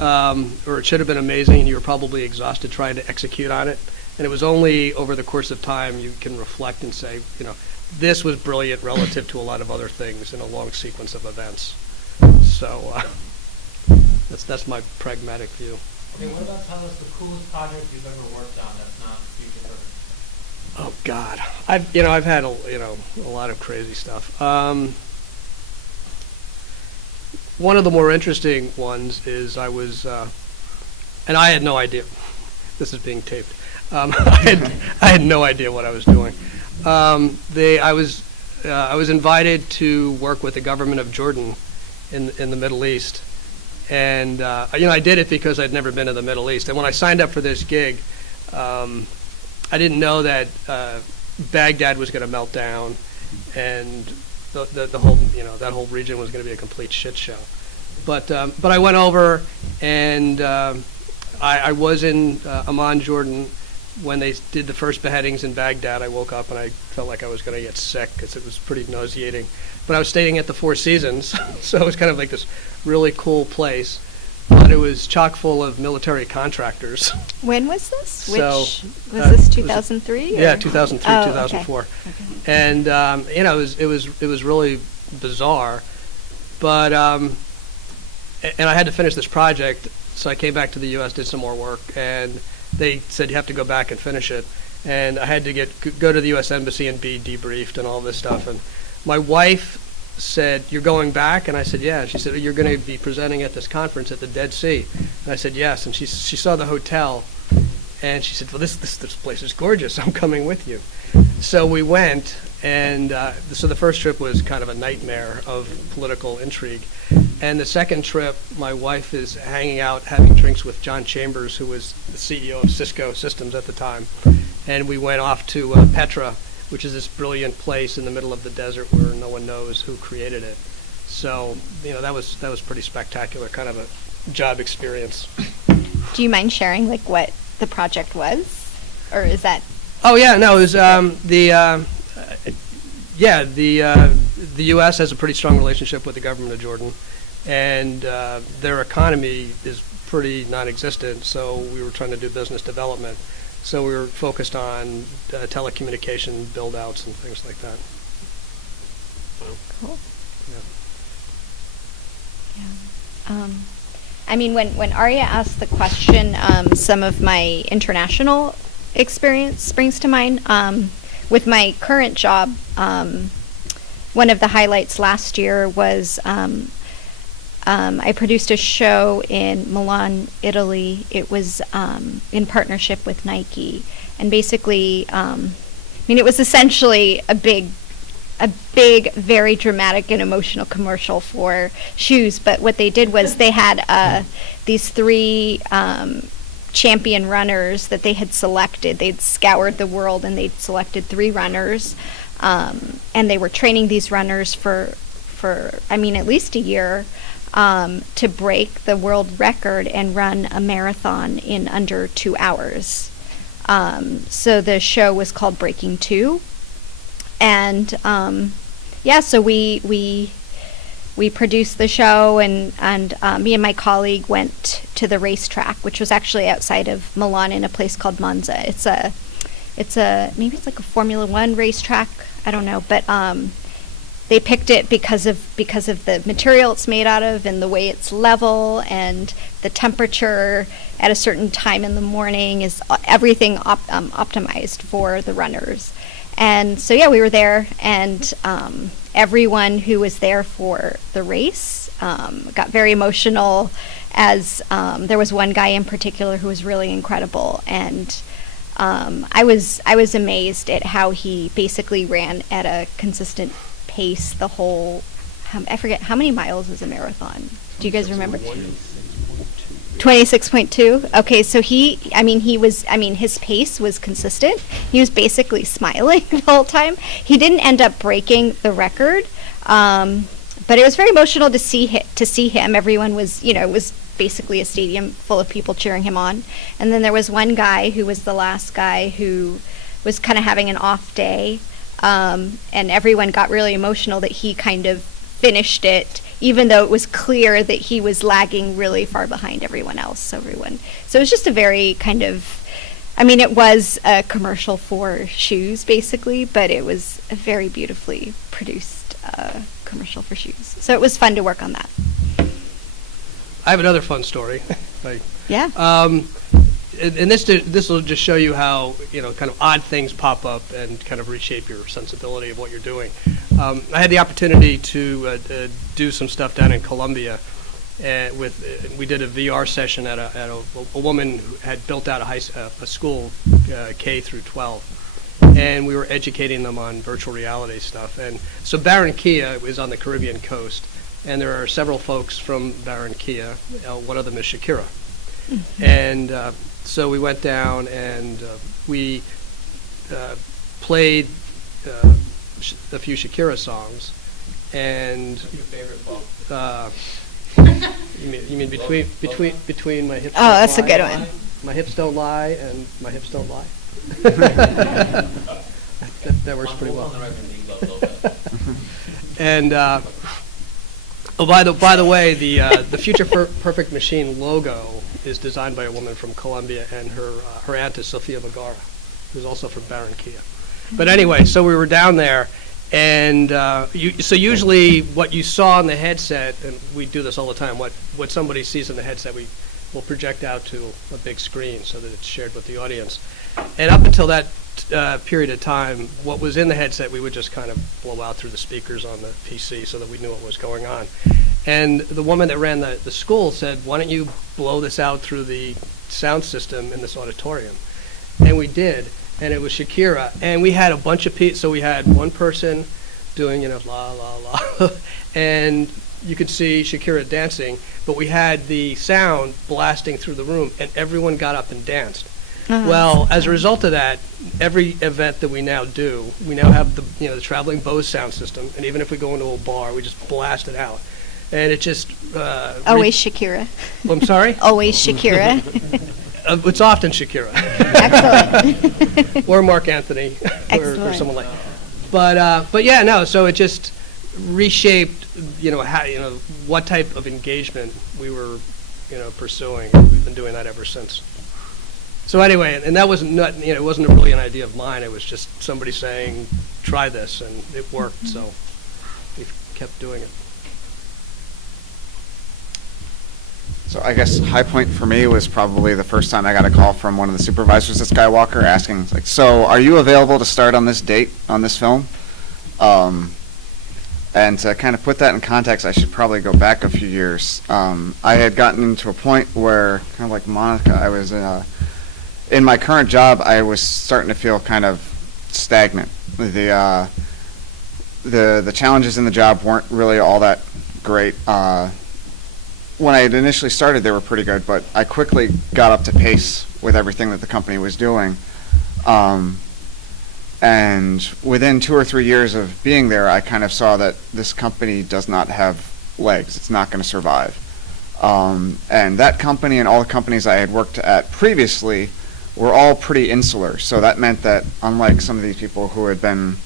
or it should have been amazing, and you were probably exhausted trying to execute on it. And it was only over the course of time you can reflect and say, this was brilliant relative to a lot of other things in a long sequence of events. So that's my pragmatic view. Okay, what about telling us the coolest project you've ever worked on that's not future perfect? Oh God, I've had a lot of crazy stuff. One of the more interesting ones is I was, and I had no idea. This is being taped. I had no idea what I was doing. I was invited to work with the government of Jordan in the Middle East, and I did it because I'd never been to the Middle East. And when I signed up for this gig, I didn't know that Baghdad was going to melt down, and the whole that whole region was going to be a complete shit show. But I went over, and I was in Amman, Jordan, when they did the first beheadings in Baghdad, I woke up and I felt like I was going to get sick because it was pretty nauseating. But I was staying at the Four Seasons, so it was kind of like this really cool place. But it was chock full of military contractors. When was this? So, was this 2003? Yeah, 2003, Oh, 2004. okay. And it was really bizarre. But and I had to finish this project, so I came back to the U.S., did some more work, and they said you have to go back and finish it. And I had to go to the U.S. Embassy and be debriefed and all this stuff. And my wife said, "You're going back?" And I said, "Yeah." And she said, "You're going to be presenting at this conference at the Dead Sea." And I said, "Yes." And she saw the hotel, and she said, "Well, this place is gorgeous. I'm coming with you." So we went, and so the first trip was kind of a nightmare of political intrigue. And the second trip, my wife is hanging out, having drinks with John Chambers, who was the CEO of Cisco Systems at the time. And we went off to Petra, which is this brilliant place in the middle of the desert where no one knows who created it. So, that was pretty spectacular, kind of a job experience. Do you mind sharing like what the project was, or is that? Oh yeah, no, it was the U.S. has a pretty strong relationship with the government of Jordan, and their economy is pretty non-existent. So we were trying to do business development. So we were focused on telecommunication build-outs and things like that. Cool. Yeah. Yeah. I mean, when Arya asked the question, some of my international experience springs to mind. With my current job, one of the highlights last year was I produced a show in Milan, Italy. It was in partnership with Nike, and basically, it was essentially a big, very dramatic and emotional commercial for shoes. But what they did was they had these three champion runners that they had selected. They'd scoured the world and they'd selected 3 runners, and they were training these runners for at least a year, to break the world record and run a marathon in under 2 hours. So the show was called Breaking 2. And so we produced the show, and me and my colleague went to the racetrack, which was actually outside of Milan in a place called Monza. It's maybe it's like a Formula One racetrack. I don't know, but they picked it because of the material it's made out of and the way it's level and the temperature at a certain time in the morning is everything optimized for the runners. And so we were there, and everyone who was there for the race got very emotional, as there was one guy in particular who was really incredible, and I was amazed at how he basically ran at a consistent pace the whole. I forget how many miles is a marathon. Do you guys remember? 26.2. Okay, so his pace was consistent. He was basically smiling the whole time. He didn't end up breaking the record, but it was very emotional to see him. Everyone was, it was basically a stadium full of people cheering him on. And then there was one guy who was the last guy who was kind of having an off day, and everyone got really emotional that he kind of finished it, even though it was clear that he was lagging really far behind everyone else. So it was just a very kind of, it was a commercial for shoes basically, but it was a very beautifully produced commercial for shoes. So it was fun to work on that. I have another fun story. Yeah. And this will just show you how kind of odd things pop up and kind of reshape your sensibility of what you're doing. I had the opportunity to do some stuff down in Colombia, we did a VR session at a woman who had built out a school K through 12, and we were educating them on virtual reality stuff. And so Barranquilla is on the Caribbean coast, and there are several folks from Barranquilla. One of them is Shakira. Mm-hmm. And so we went down and we played a few Shakira songs. And your favorite quote? You mean between my hips? Oh, that's a good one. My hips don't lie and my hips don't lie. That works pretty well. On the record, the logo. And by the way, the Future Perfect Machine logo is designed by a woman from Colombia, and her aunt is Sofia Vergara, who's also from Barranquilla. But anyway, so we were down there, and so usually what you saw in the headset, and we do this all the time, what somebody sees in the headset, we will project out to a big screen so that it's shared with the audience. And up until that period of time, what was in the headset we would just kind of blow out through the speakers on the PC so that we knew what was going on. And the woman that ran the school said, why don't you blow this out through the sound system in this auditorium? And we did, and it was Shakira. And we had a bunch of people, so we had one person doing, la, la, la, and you could see Shakira dancing, but we had the sound blasting through the room, and everyone got up and danced. Well, as a result of that, every event that we now do, we now have the traveling Bose sound system, and even if we go into a bar, we just blast it out, and it just Always Shakira. I'm sorry. Always Shakira. It's often Shakira. Excellent. Or Mark Anthony, or Excellent. someone like. But yeah, no. So it just reshaped, how what type of engagement we were, pursuing. And we've been doing that ever since. So anyway, and that wasn't it wasn't really an idea of mine. It was just somebody saying, "Try this," and it worked. So we've kept doing it. So I guess high point for me was probably the first time I got a call from one of the supervisors at Skywalker asking, like, so are you available to start on this date on this film? And to kind of put that in context, I should probably go back a few years. I had gotten to a point where, kind of like Monica, I was in my current job, I was starting to feel kind of stagnant. The challenges in the job weren't really all that great. When I had initially started, they were pretty good, but I quickly got up to pace with everything that the company was doing. And within 2 or 3 years of being there, I kind of saw that this company does not have legs. It's not going to survive. And that company and all the companies I had worked at previously were all pretty insular. So that meant that unlike some of these people who had been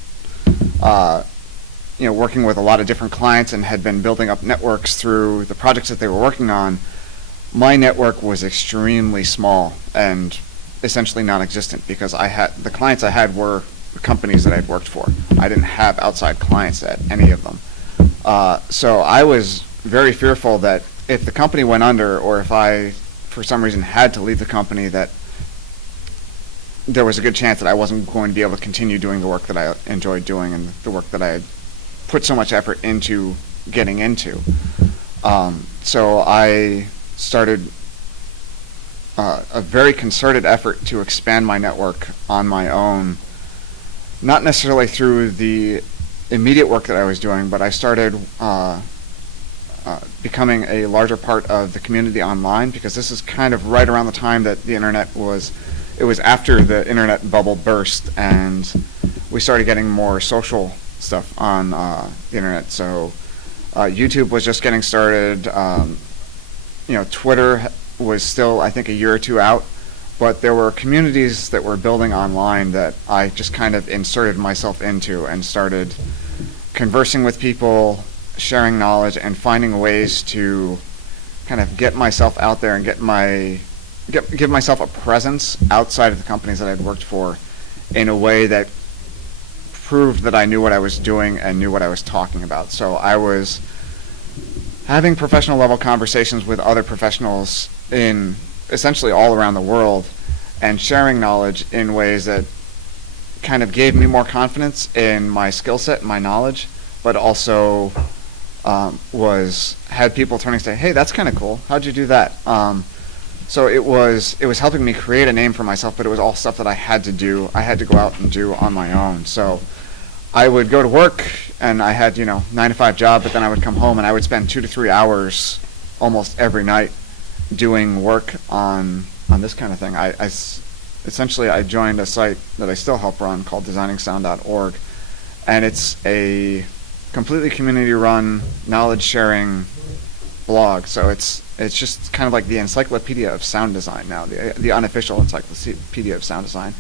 working with a lot of different clients and had been building up networks through the projects that they were working on, my network was extremely small and essentially non-existent because the clients I had were the companies that I'd worked for. I didn't have outside clients at any of them. So I was very fearful that if the company went under or if I, for some reason, had to leave the company, that there was a good chance that I wasn't going to be able to continue doing the work that I enjoyed doing and the work that I had put so much effort into getting into. So I started a very concerted effort to expand my network on my own, not necessarily through the immediate work that I was doing, but I started becoming a larger part of the community online, because this is kind of right around the time that the internet was, it was after the internet bubble burst, and we started getting more social stuff on the internet. So YouTube was just getting started. Twitter was still, I think, a year or two out, but there were communities that were building online that I just kind of inserted myself into and started conversing with people, sharing knowledge, and finding ways to kind of get myself out there and give myself a presence outside of the companies that I'd worked for in a way that proved that I knew what I was doing and knew what I was talking about. So I was having professional level conversations with other professionals in essentially all around the world and sharing knowledge in ways that kind of gave me more confidence in my skill set and my knowledge, but also had people turning to say, hey, that's kind of cool. How'd you do that? So it was helping me create a name for myself, but it was all stuff that I had to do. I had to go out and do on my own. So I would go to work, and I had 9-to-5 job, but then I would come home and I would spend 2 to 3 hours almost every night doing work on this kind of thing. Essentially I joined a site that I still help run called designingsound.org, and it's a completely community-run knowledge-sharing blog. So it's just kind of like the encyclopedia of sound design now, the unofficial encyclopedia of sound design.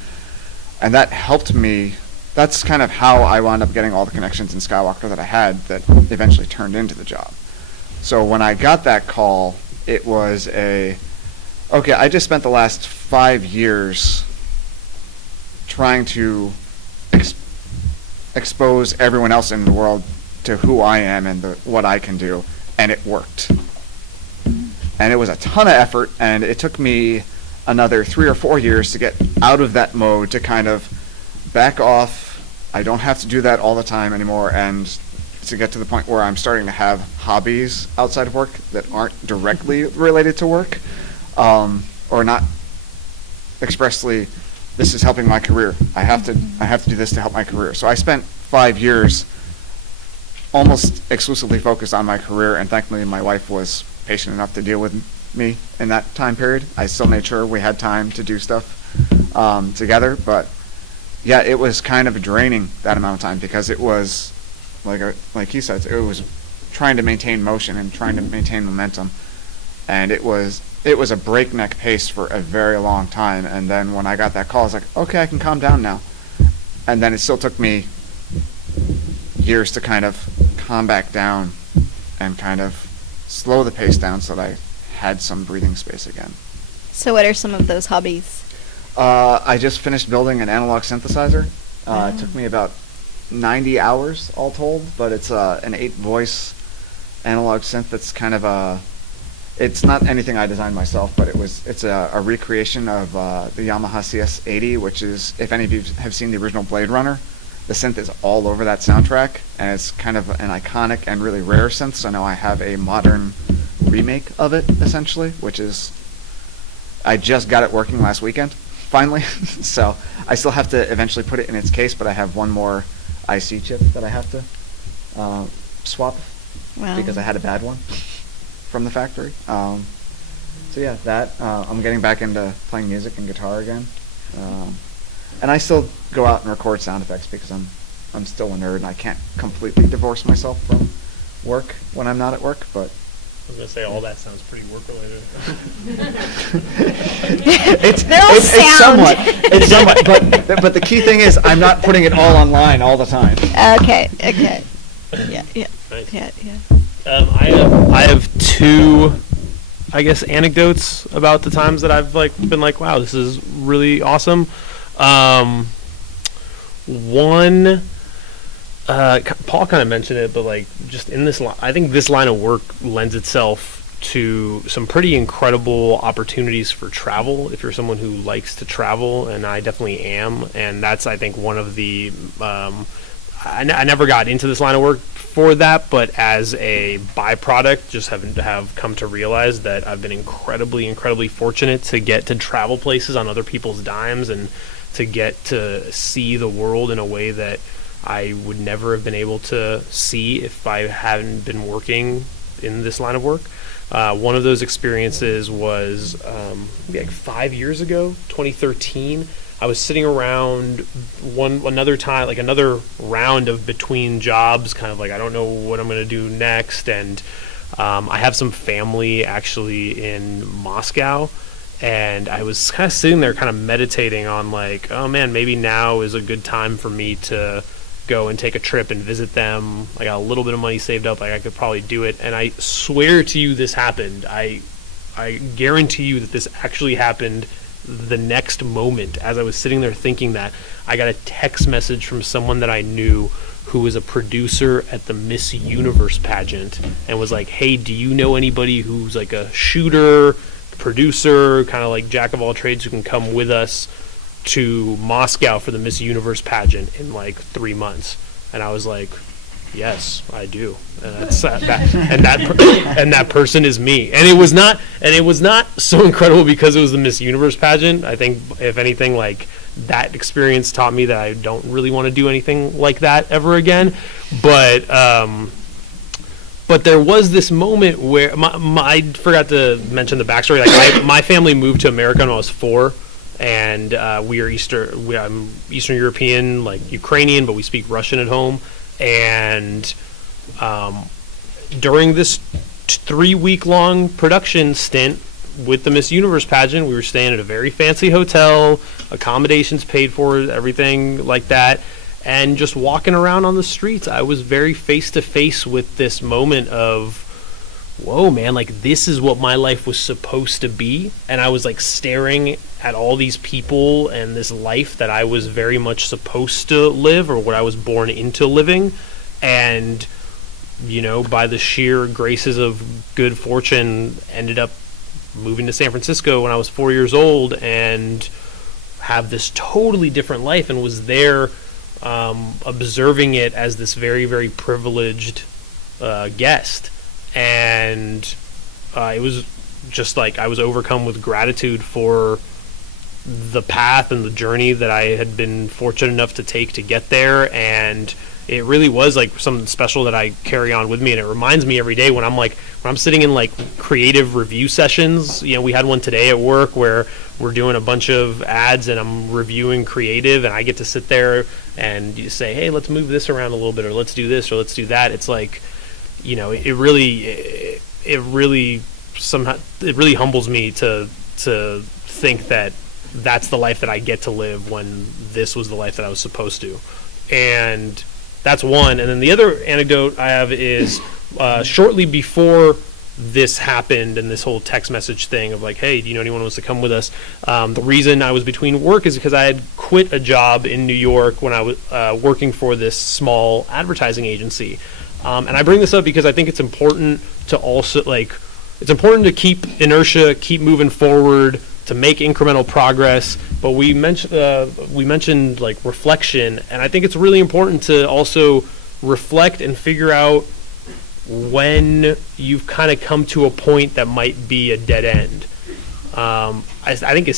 and that helped me. That's kind of how I wound up getting all the connections in Skywalker that I had that eventually turned into the job. So when I got that call, it was okay, I just spent the last 5 years trying to expose everyone else in the world to who I am and what I can do, and it worked. And it was a ton of effort, and it took me another 3 or 4 years to get out of that mode, to kind of back off. I don't have to do that all the time anymore, and to get to the point where I'm starting to have hobbies outside of work that aren't directly related to work, or not expressly, this is helping my career. I have to do this to help my career. So I spent 5 years almost exclusively focused on my career, and thankfully my wife was patient enough to deal with me in that time period. I still made sure we had time to do stuff together, but yeah, it was kind of draining that amount of time, because it was, like he said, it was trying to maintain motion and trying to maintain momentum, and it was a breakneck pace for a very long time. And then when I got that call, I was like, okay, I can calm down now. And then it still took me years to kind of calm back down and kind of slow the pace down so that I had some breathing space again. So what are some of those hobbies? I just finished building an analog synthesizer. It took me about 90 hours all told, but it's an 8-voice analog synth that's kind of it's not anything I designed myself, but it's a recreation of the Yamaha CS80, which is, if any of you have seen the original Blade Runner, the synth is all over that soundtrack, and it's kind of an iconic and really rare synth, so now I have a modern remake of it, essentially, which is, I just got it working last weekend, finally, so I still have to eventually put it in its case, but I have one more IC chip that I have to swap, because I had a bad one from the factory. So yeah, I'm getting back into playing music and guitar again, and I still go out and record sound effects because I'm still a nerd and I can't completely divorce myself from work when I'm not at work. But I was gonna say all that sounds pretty work related. it's sound. it's somewhat, but the key thing is I'm not putting it all online all the time. Okay. Yeah. Nice. Yeah. I have two, I guess, anecdotes about the times that I've been like, wow, this is really awesome. One, Paul kind of mentioned it, but just in this I think this line of work lends itself to some pretty incredible opportunities for travel if you're someone who likes to travel, and I definitely am. And that's, I think, one of the I never got into this line of work for that, but as a byproduct, just have come to realize that I've been incredibly fortunate to get to travel places on other people's dimes and to get to see the world in a way that I would never have been able to see if I hadn't been working in this line of work. One of those experiences was maybe 5 years ago, 2013. I was sitting around another round of between jobs, kind of I don't know what I'm going to do next, and I have some family actually in Moscow, and I was kind of sitting there kind of meditating on oh man, maybe now is a good time for me to go and take a trip and visit them. I got a little bit of money saved up, I could probably do it, and I swear to you this happened. I guarantee you that this actually happened the next moment. As I was sitting there thinking that, I got a text message from someone that I knew who was a producer at the Miss Universe pageant, and was like, hey, do you know anybody who's a shooter, producer, kind of jack of all trades, who can come with us to Moscow for the Miss Universe pageant in 3 months? And I was like, yes, I do. And that person is me. And it was not so incredible because it was the Miss Universe pageant. I think, if anything, that experience taught me that I don't really want to do anything like that ever again. But there was this moment where I forgot to mention the backstory. My family moved to America when I was 4. And I'm Eastern European, Ukrainian, but we speak Russian at home. And during this 3-week-long production stint, with the Miss Universe pageant, we were staying at a very fancy hotel, accommodations paid for, everything like that. And just walking around on the streets, I was very face to face with this moment of, whoa, man, like this is what my life was supposed to be. And I was like staring at all these people and this life that I was very much supposed to live, or what I was born into living. And, you know, by the sheer graces of good fortune, ended up moving to San Francisco when I was 4 years old and have this totally different life, and was there observing it as this very, very privileged guest. And it was just like I was overcome with gratitude for the path and the journey that I had been fortunate enough to take to get there. And it really was like something special that I carry on with me, and it reminds me every day when I'm sitting in like creative review sessions. You know, we had one today at work where we're doing a bunch of ads and I'm reviewing creative, and I get to sit there and you say, hey, let's move this around a little bit, or let's do this, or let's do that. It's like, you know, it really humbles me to think that that's the life that I get to live when this was the life that I was supposed to. And that's one. And then the other anecdote I have is shortly before this happened, and this whole text message thing of like, hey, do you know anyone who wants to come with us? The reason I was between work is because I had quit a job in New York when I was working for this small advertising agency. And I bring this up because I think it's important to also, like, it's important to keep inertia, keep moving forward, to make incremental progress. But we mentioned like reflection, and I think it's really important to also reflect and figure out when you've kind of come to a point that might be a dead end. I think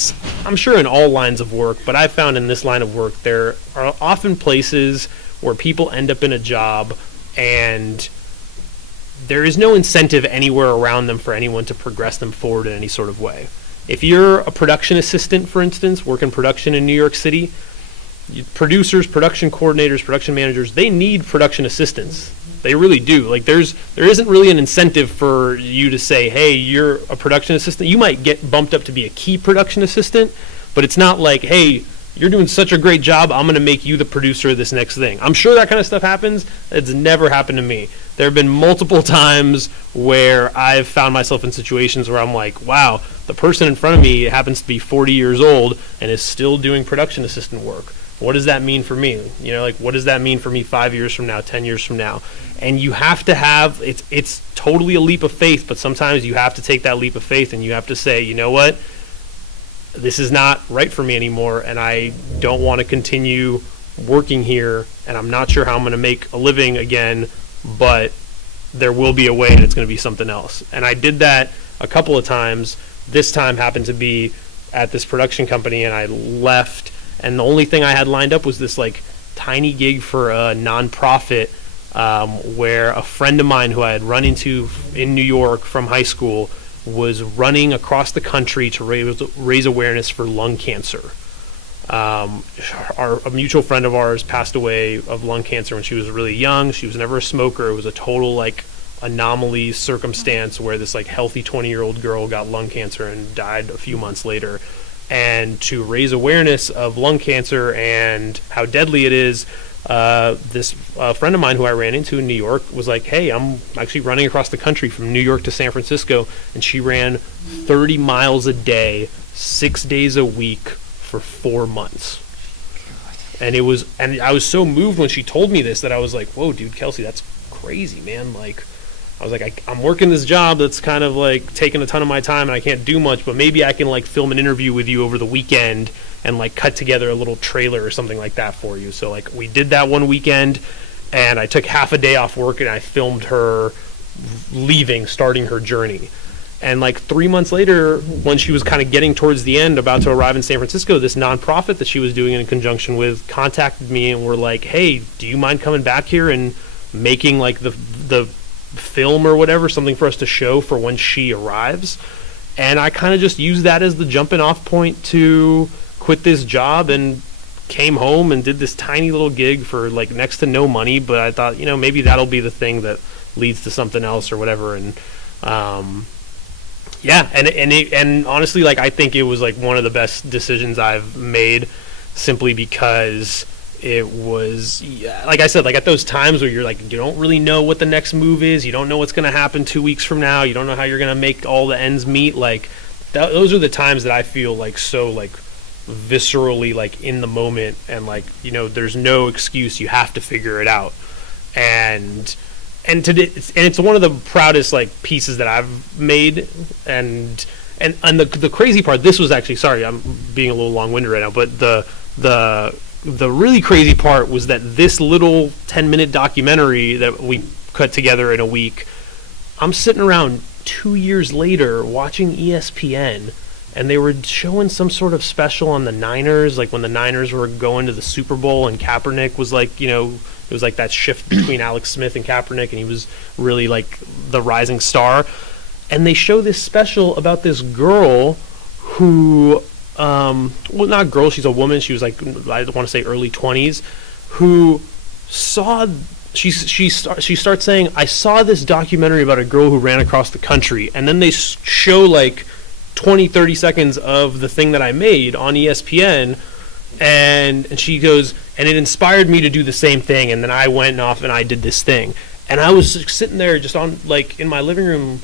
I'm sure in all lines of work, but I've found in this line of work there are often places where people end up in a job and there is no incentive anywhere around them for anyone to progress them forward in any sort of way. If you're a production assistant, for instance, work in production in New York City, producers, production coordinators, production managers, they need production assistants. They really do. Like there isn't really an incentive for you to say, hey, you're a production assistant. You might get bumped up to be a key production assistant, but it's not like, hey, you're doing such a great job, I'm going to make you the producer of this next thing. I'm sure that kind of stuff happens. It's never happened to me. There have been multiple times where I've found myself in situations where I'm like, wow, the person in front of me happens to be 40 years old and is still doing production assistant work. What does that mean for me? You know, like, what does that mean for me 5 years from now, 10 years from now? And you have to have, it's totally a leap of faith, but sometimes you have to take that leap of faith and you have to say, you know what? This is not right for me anymore, and I don't want to continue working here, and I'm not sure how I'm going to make a living again, but there will be a way, and it's going to be something else. And I did that a couple of times. This time happened to be at this production company, and I left, and the only thing I had lined up was this like tiny gig for a nonprofit where a friend of mine who I had run into in New York from high school was running across the country to raise awareness for lung cancer. A mutual friend of ours passed away of lung cancer when she was really young. She was never a smoker. It was a total like anomaly circumstance where this like healthy 20-year-old girl got lung cancer and died a few months later. And to raise awareness of lung cancer and how deadly it is, this friend of mine who I ran into in New York was like, hey, I'm actually running across the country from New York to San Francisco, and she ran 30 miles a day, 6 days a week for 4 months. And I was so moved when she told me this that I was like, whoa, dude, Kelsey, that's crazy, man. Like, I was like, I'm working this job that's kind of like taking a ton of my time and I can't do much, but maybe I can like film an interview with you over the weekend and like cut together a little trailer or something like that for you. So like we did that one weekend, and I took half a day off work and I filmed her starting her journey. And like 3 months later, when she was kind of getting towards the end, about to arrive in San Francisco, this nonprofit that she was doing in conjunction with contacted me and were like, hey, do you mind coming back here and making like the film or whatever, something for us to show for when she arrives? And I kind of just used that as the jumping off point to quit this job, and came home and did this tiny little gig for like next to no money. But I thought, you know, maybe that'll be the thing that leads to something else or whatever. And Yeah, and honestly, like, I think it was like one of the best decisions I've made, simply because it was, yeah, like I said, like at those times where you're like, you don't really know what the next move is, you don't know what's going to happen 2 weeks from now, you don't know how you're going to make all the ends meet. Like those are the times that I feel like so like viscerally like in the moment, and like, you know, there's no excuse, you have to figure it out. And it's one of the proudest like pieces that I've made, and the crazy part, this was actually, sorry, I'm being a little long-winded right now, but the really crazy part was that this little 10-minute documentary that we cut together in a week, I'm sitting around 2 years later watching ESPN, and they were showing some sort of special on the Niners, like when the Niners were going to the Super Bowl and Kaepernick was like, you know, it was like that shift between Alex Smith and Kaepernick, and he was really like the rising star. And they show this special about this girl who, well, not girl, she's a woman. She was like, I want to say early 20s, who saw, she starts saying, I saw this documentary about a girl who ran across the country. And then they show like 20, 30 seconds of the thing that I made on ESPN. And she goes, and it inspired me to do the same thing. And then I went off and I did this thing. And I was sitting there just on, like, in my living room,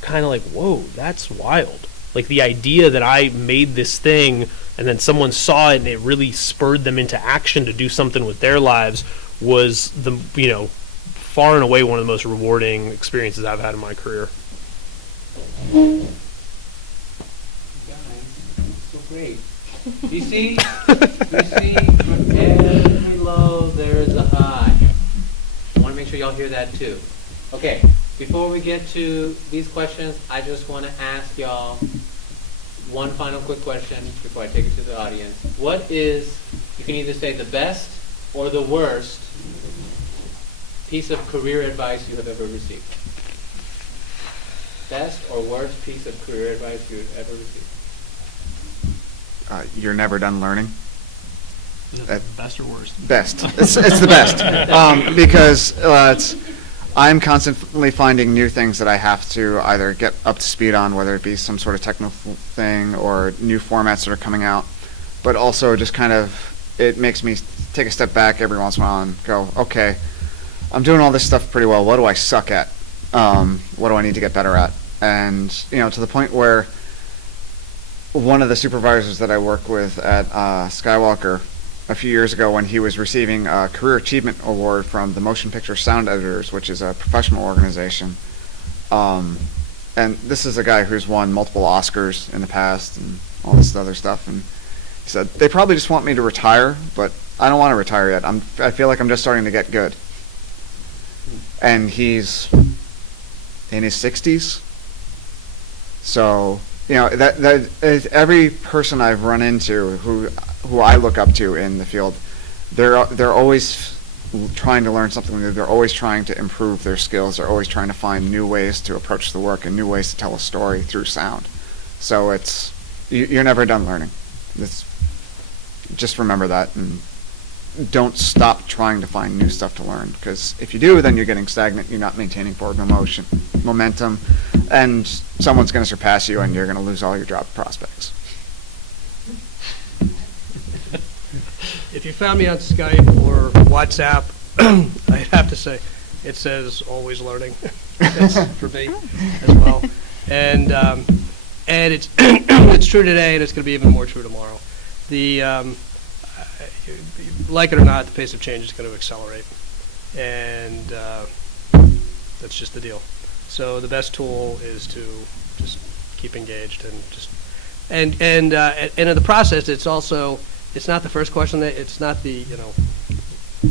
kind of like, whoa, that's wild. Like, the idea that I made this thing and then someone saw it and it really spurred them into action to do something with their lives was, the, you know, far and away one of the most rewarding experiences I've had in my career. Guys, so great. You see, from every low there's a high. I want to make sure y'all hear that too. Okay, before we get to these questions, I just want to ask y'all one final quick question before I take it to the audience. What is, you can either say the best or the worst piece of career advice you have ever received? Best or worst piece of career advice you've ever received? You're never done learning. Is it best or worst? Best. It's the best. Because I'm constantly finding new things that I have to either get up to speed on, whether it be some sort of technical thing or new formats that are coming out. But also just kind of, it makes me take a step back every once in a while and go, okay, I'm doing all this stuff pretty well. What do I suck at? What do I need to get better at? And, you know, to the point where one of the supervisors that I work with at Skywalker a few years ago, when he was receiving a Career Achievement Award from the Motion Picture Sound Editors, which is a professional organization, and this is a guy who's won multiple Oscars in the past and all this other stuff, and he said, they probably just want me to retire, but I don't want to retire yet. I feel like I'm just starting to get good. And he's in his 60s, so, you know, that every person I've run into who I look up to in the field, they're always trying to learn something new. They're always trying to improve their skills. They're always trying to find new ways to approach the work and new ways to tell a story through sound. So it's, you're never done learning. Just remember that, and don't stop trying to find new stuff to learn, because if you do, then you're getting stagnant. You're not maintaining forward momentum, and someone's going to surpass you, and you're going to lose all your job prospects. If you found me on Skype or WhatsApp, I have to say, it says always learning. That's for me as well. And it's it's true today, and it's going to be even more true tomorrow. Like it or not, the pace of change is going to accelerate, and that's just the deal. So the best tool is to just keep engaged and in the process, it's also, it's not the first question. It's not the, you know,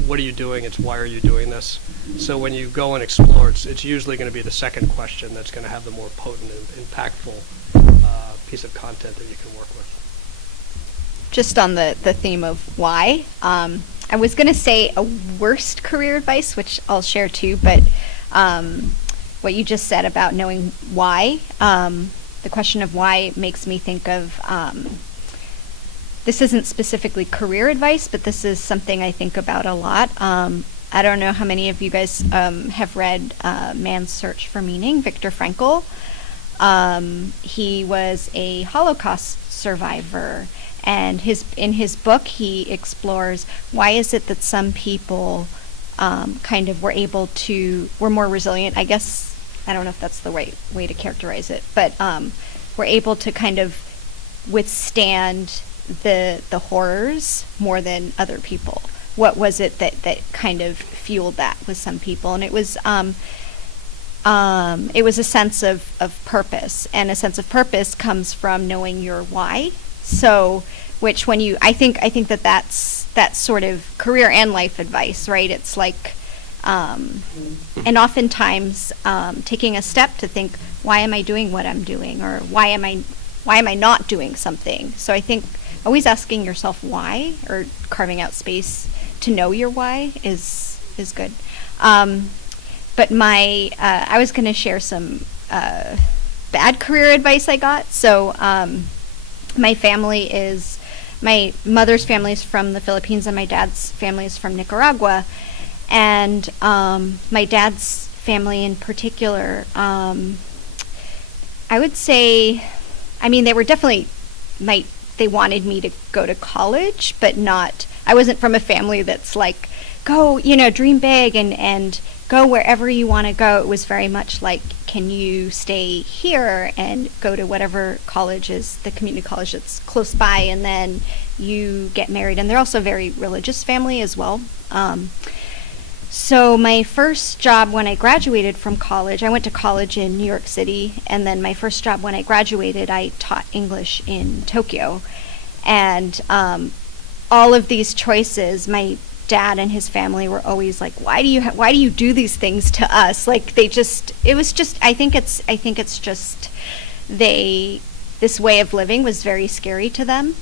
what are you doing? It's why are you doing this? So when you go and explore, it's usually going to be the second question that's going to have the more potent and impactful piece of content that you can work with. Just on the theme of why, I was going to say a worst career advice, which I'll share too, but what you just said about knowing why, the question of why makes me think of, this isn't specifically career advice, but this is something I think about a lot. I don't know how many of you guys have read Man's Search for Meaning, Viktor Frankl. He was a Holocaust survivor, and in his book he explores why is it that some people kind of were more resilient. I guess I don't know if that's the right way to characterize it, but were able to kind of withstand the horrors more than other people. What was it that kind of fueled that with some people? And it was a sense of purpose, and a sense of purpose comes from knowing your why. So, which when I think that's sort of career and life advice, right? It's like, and oftentimes taking a step to think, why am I doing what I'm doing, or why am I not doing something? So I think always asking yourself why, or carving out space to know your why is good. But I was going to share some bad career advice I got. So my mother's family is from the Philippines, and my dad's family is from Nicaragua. And my dad's family in particular, I would say, I mean, they were definitely, they wanted me to go to college, but I wasn't from a family that's like, go, dream big and go wherever you want to go. It was very much like, can you stay here and go to whatever college is the community college that's close by, and then you get married. And they're also a very religious family as well. So my first job when I graduated from college, I went to college in New York City, and then my first job when I graduated, I taught English in Tokyo. And all of these choices, my dad and his family were always like, why do you do these things to us? Like, I think it's just this way of living was very scary to them.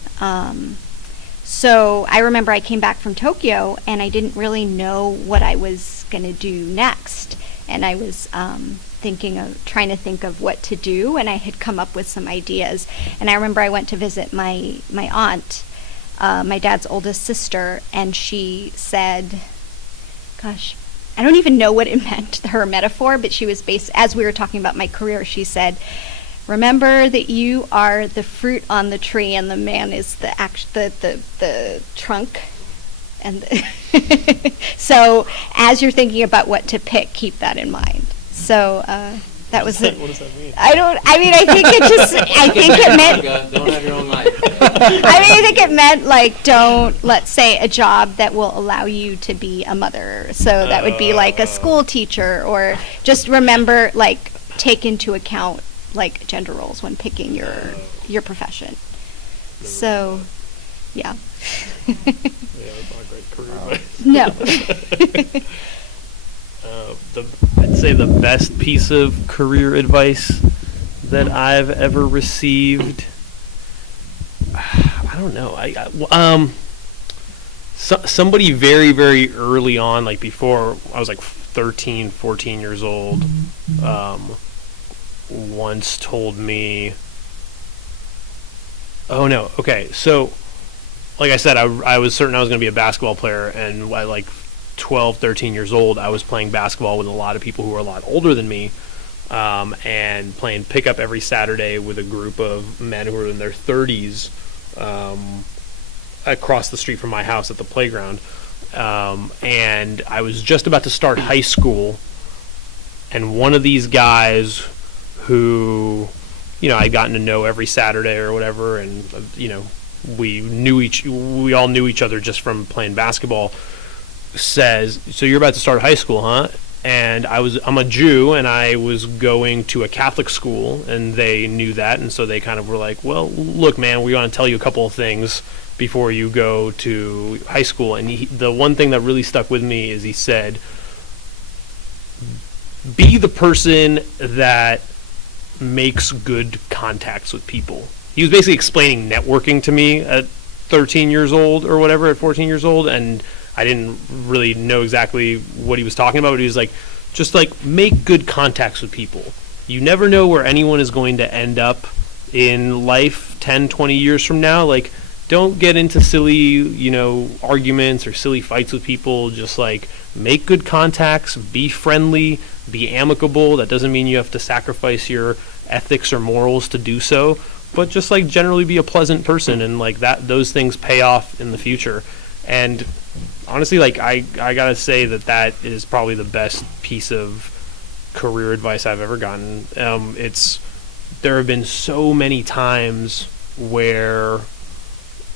So I remember I came back from Tokyo, and I didn't really know what I was going to do next. And I was trying to think of what to do, and I had come up with some ideas. And I remember I went to visit my aunt, my dad's oldest sister, and she said, gosh, I don't even know what it meant, her metaphor, but she was as we were talking about my career, she said, remember that you are the fruit on the tree, and the man is the trunk. And so as you're thinking about what to pick, keep that in mind. So that was it. What does that mean? I think it meant, Don't have your own life. I think it meant like, let's say a job that will allow you to be a mother. So that would be like a school teacher, or just remember, like, take into account like gender roles when picking your profession. So, yeah. Yeah, that's not a great career advice. No. I'd say the best piece of career advice that I've ever received, I don't know. Somebody very, very early on, like before I was like 13, 14 years old, once told me, so like I said, I was certain I was going to be a basketball player, and I, like 12, 13 years old, I was playing basketball with a lot of people who were a lot older than me, and playing pickup every Saturday with a group of men who were in their 30s across the street from my house at the playground. And I was just about to start high school, and one of these guys who, I'd gotten to know every Saturday or whatever, and, we all knew each other just from playing basketball, says, so you're about to start high school, huh? And I'm a Jew, and I was going to a Catholic school, and they knew that, and so they kind of were like, well, look, man, we want to tell you a couple of things before you go to high school. And the one thing that really stuck with me is he said, be the person that makes good contacts with people. He was basically explaining networking to me at 13 years old or whatever, at 14 years old, and I didn't really know exactly what he was talking about, but he was like, just like, make good contacts with people. You never know where anyone is going to end up in life 10, 20 years from now. Like, don't get into silly, arguments or silly fights with people. Just like, make good contacts, be friendly, be amicable. That doesn't mean you have to sacrifice your ethics or morals to do so, but just like generally be a pleasant person, and like that those things pay off in the future. And honestly, like I gotta say that is probably the best piece of career advice I've ever gotten. There have been so many times where,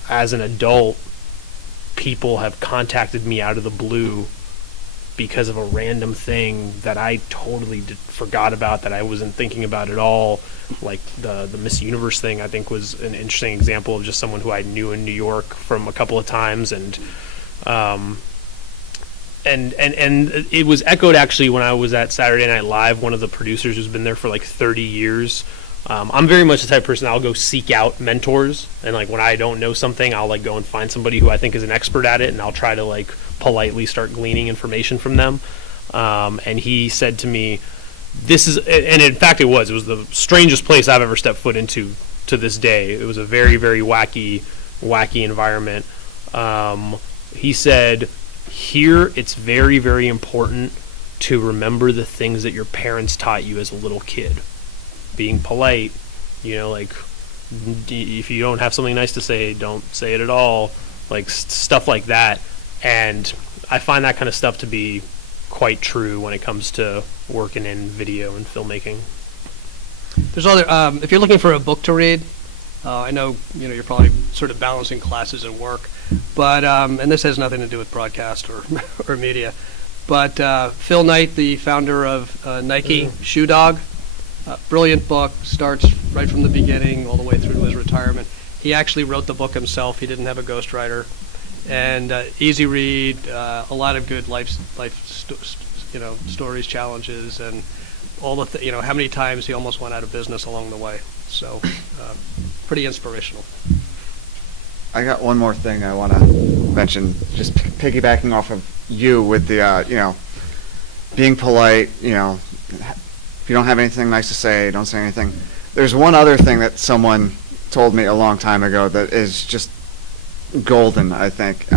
as an adult, people have contacted me out of the blue because of a random thing that I totally forgot about, that I wasn't thinking about at all. Like the Miss Universe thing, I think, was an interesting example of just someone who I knew in New York from a couple of times, and it was echoed actually when I was at Saturday Night Live. One of the producers who's been there for like 30 years. I'm very much the type of person, I'll go seek out mentors, and like when I don't know something, I'll like go and find somebody who I think is an expert at it, and I'll try to like politely start gleaning information from them. And he said to me, this is, and in fact it was the strangest place I've ever stepped foot into to this day. It was a very, very wacky environment. He said, here it's very, very important to remember the things that your parents taught you as a little kid. Being polite, like if you don't have something nice to say, don't say it at all, like stuff like that. And I find that kind of stuff to be quite true when it comes to working in video and filmmaking. There's other, if you're looking for a book to read, I know, you're probably sort of balancing classes and work, but, and this has nothing to do with broadcast or media, but Phil Knight, the founder of Nike Shoe Dog, brilliant book, starts right from the beginning all the way through to his retirement. He actually wrote the book himself. He didn't have a ghostwriter. And easy read, a lot of good life stories, challenges, and all the how many times he almost went out of business along the way. So pretty inspirational. I got one more thing I want to mention, just piggybacking off of you with the, being polite, if you don't have anything nice to say, don't say anything. There's one other thing that someone told me a long time ago that is just golden, I think.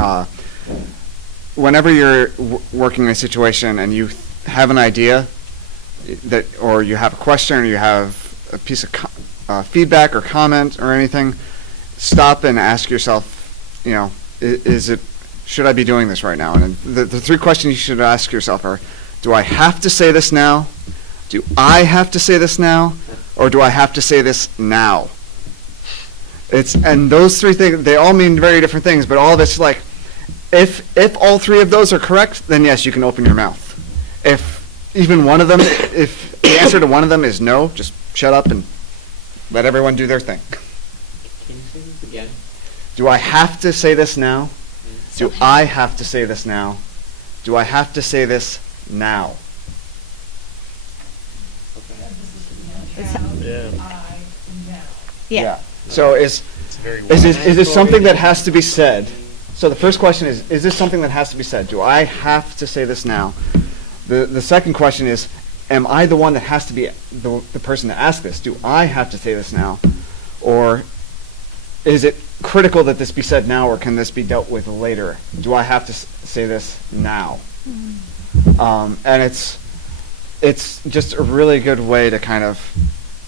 Whenever you're working in a situation and you have an idea or you have a question, or you have a piece of feedback or comment or anything, stop and ask yourself, should I be doing this right now? And the three questions you should ask yourself are, do I have to say this now? Do I have to say this now? Or do I have to say this now? And those three things, they all mean very different things, but all of it's like, if all three of those are correct, then yes, you can open your mouth. If even one of them, if the answer to one of them is no, just shut up and let everyone do their thing. Can you say this again? Do I have to say this now? Do I have to say this now? Do I have to say this now? Yeah. So is this something that has to be said? So the first question is this something that has to be said? Do I have to say this now? The second question is, am I the one that has to be the person to ask this? Do I have to say this now? Or is it critical that this be said now, or can this be dealt with later? Do I have to say this now? And it's just a really good way to kind of,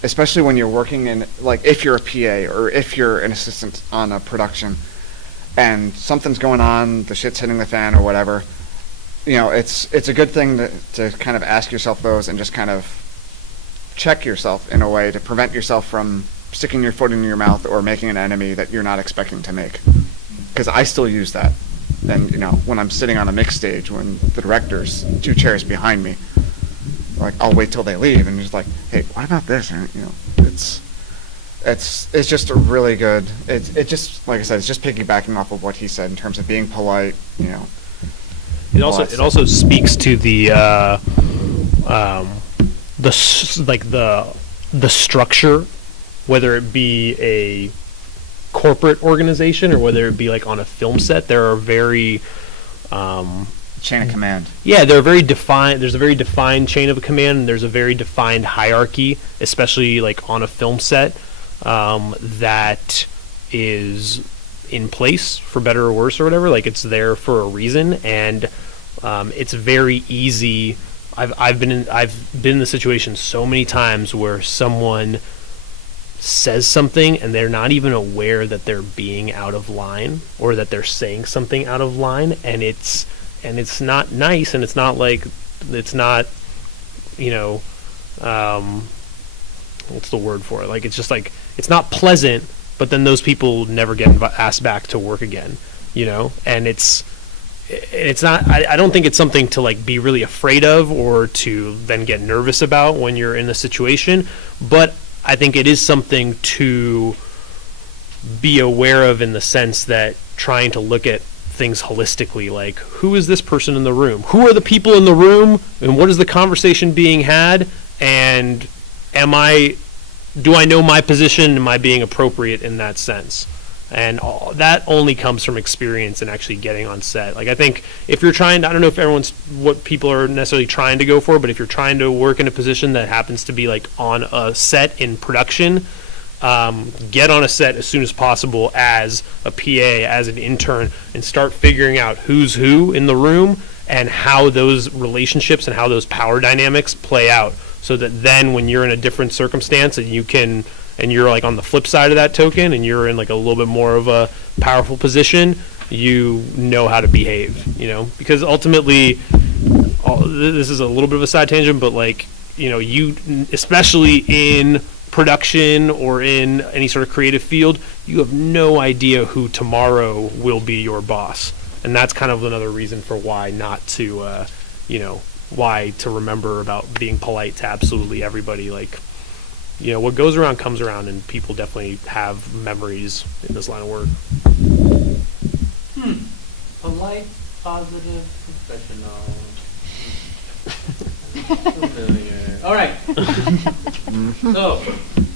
especially when you're working in, like if you're a PA or if you're an assistant on a production and something's going on, the shit's hitting the fan or whatever, it's a good thing to kind of ask yourself those and just kind of check yourself in a way to prevent yourself from sticking your foot in your mouth or making an enemy that you're not expecting to make. Because I still use that. And, when I'm sitting on a mix stage, when the director's 2 chairs behind me, like I'll wait till they leave and just like, hey, what about this? And, it's just a really good. It just, like I said, it's just piggybacking off of what he said in terms of being polite. It also speaks to the structure, whether it be a corporate organization or whether it be like on a film set. There are very chain of command. Yeah, they're very defined. There's a very defined chain of command, and there's a very defined hierarchy, especially like on a film set, that is in place for better or worse or whatever. Like it's there for a reason, and it's very easy I've been in the situation so many times where someone says something and they're not even aware that they're being out of line or that they're saying something out of line, and it's not nice, and it's not what's the word for it? Like, it's just like, it's not pleasant, but then those people never get asked back to work again, and it's not, I don't think it's something to like be really afraid of or to then get nervous about when you're in a situation, but I think it is something to be aware of, in the sense that trying to look at things holistically, like, who is this person in the room? Who are the people in the room? And what is the conversation being had? And do I know my position? Am I being appropriate in that sense? And that only comes from experience and actually getting on set. Like, I think if you're trying to, I don't know if everyone's, what people are necessarily trying to go for, but if you're trying to work in a position that happens to be like on a set in production, get on a set as soon as possible as a PA, as an intern, and start figuring out who's who in the room and how those relationships and how those power dynamics play out, so that then when you're in a different circumstance and you're like on the flip side of that token and you're in like a little bit more of a powerful position, you know how to behave, because ultimately, this is a little bit of a side tangent, but like, you, especially in production or in any sort of creative field, you have no idea who tomorrow will be your boss. And that's kind of another reason for why not to, why to remember about being polite to absolutely everybody. Like, what goes around comes around, and people definitely have memories in this line of work. Polite, positive, professional. All right. So,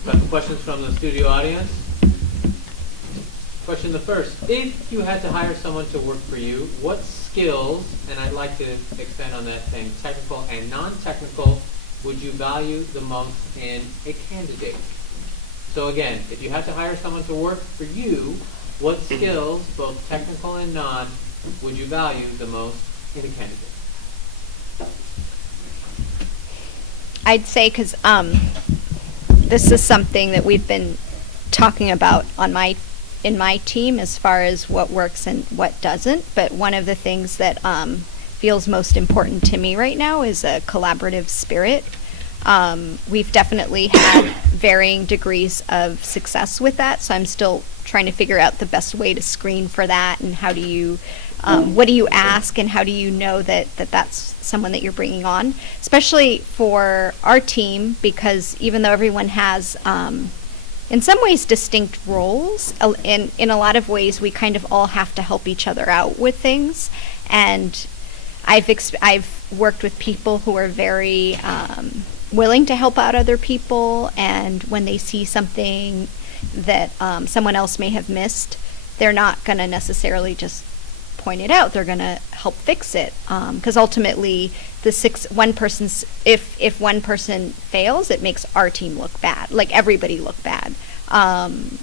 got some questions from the studio audience. Question the first. If you had to hire someone to work for you, what skills, and I'd like to expand on that thing, technical and non-technical, would you value the most in a candidate? So again, if you had to hire someone to work for you, what skills, both technical and non, would you value the most in a candidate? I'd say, because this is something that we've been talking about in my team as far as what works and what doesn't. But one of the things that feels most important to me right now is a collaborative spirit. We've definitely had varying degrees of success with that, so I'm still trying to figure out the best way to screen for that, and how do you, what do you ask, and how do you know that that's someone that you're bringing on, especially for our team, because even though everyone has, in some ways, distinct roles, in a lot of ways we kind of all have to help each other out with things, and I've worked with people who are very willing to help out other people, and when they see something that someone else may have missed, they're not going to necessarily just point it out. They're going to help fix it, because ultimately, if one person fails, it makes our team look bad, like everybody look bad.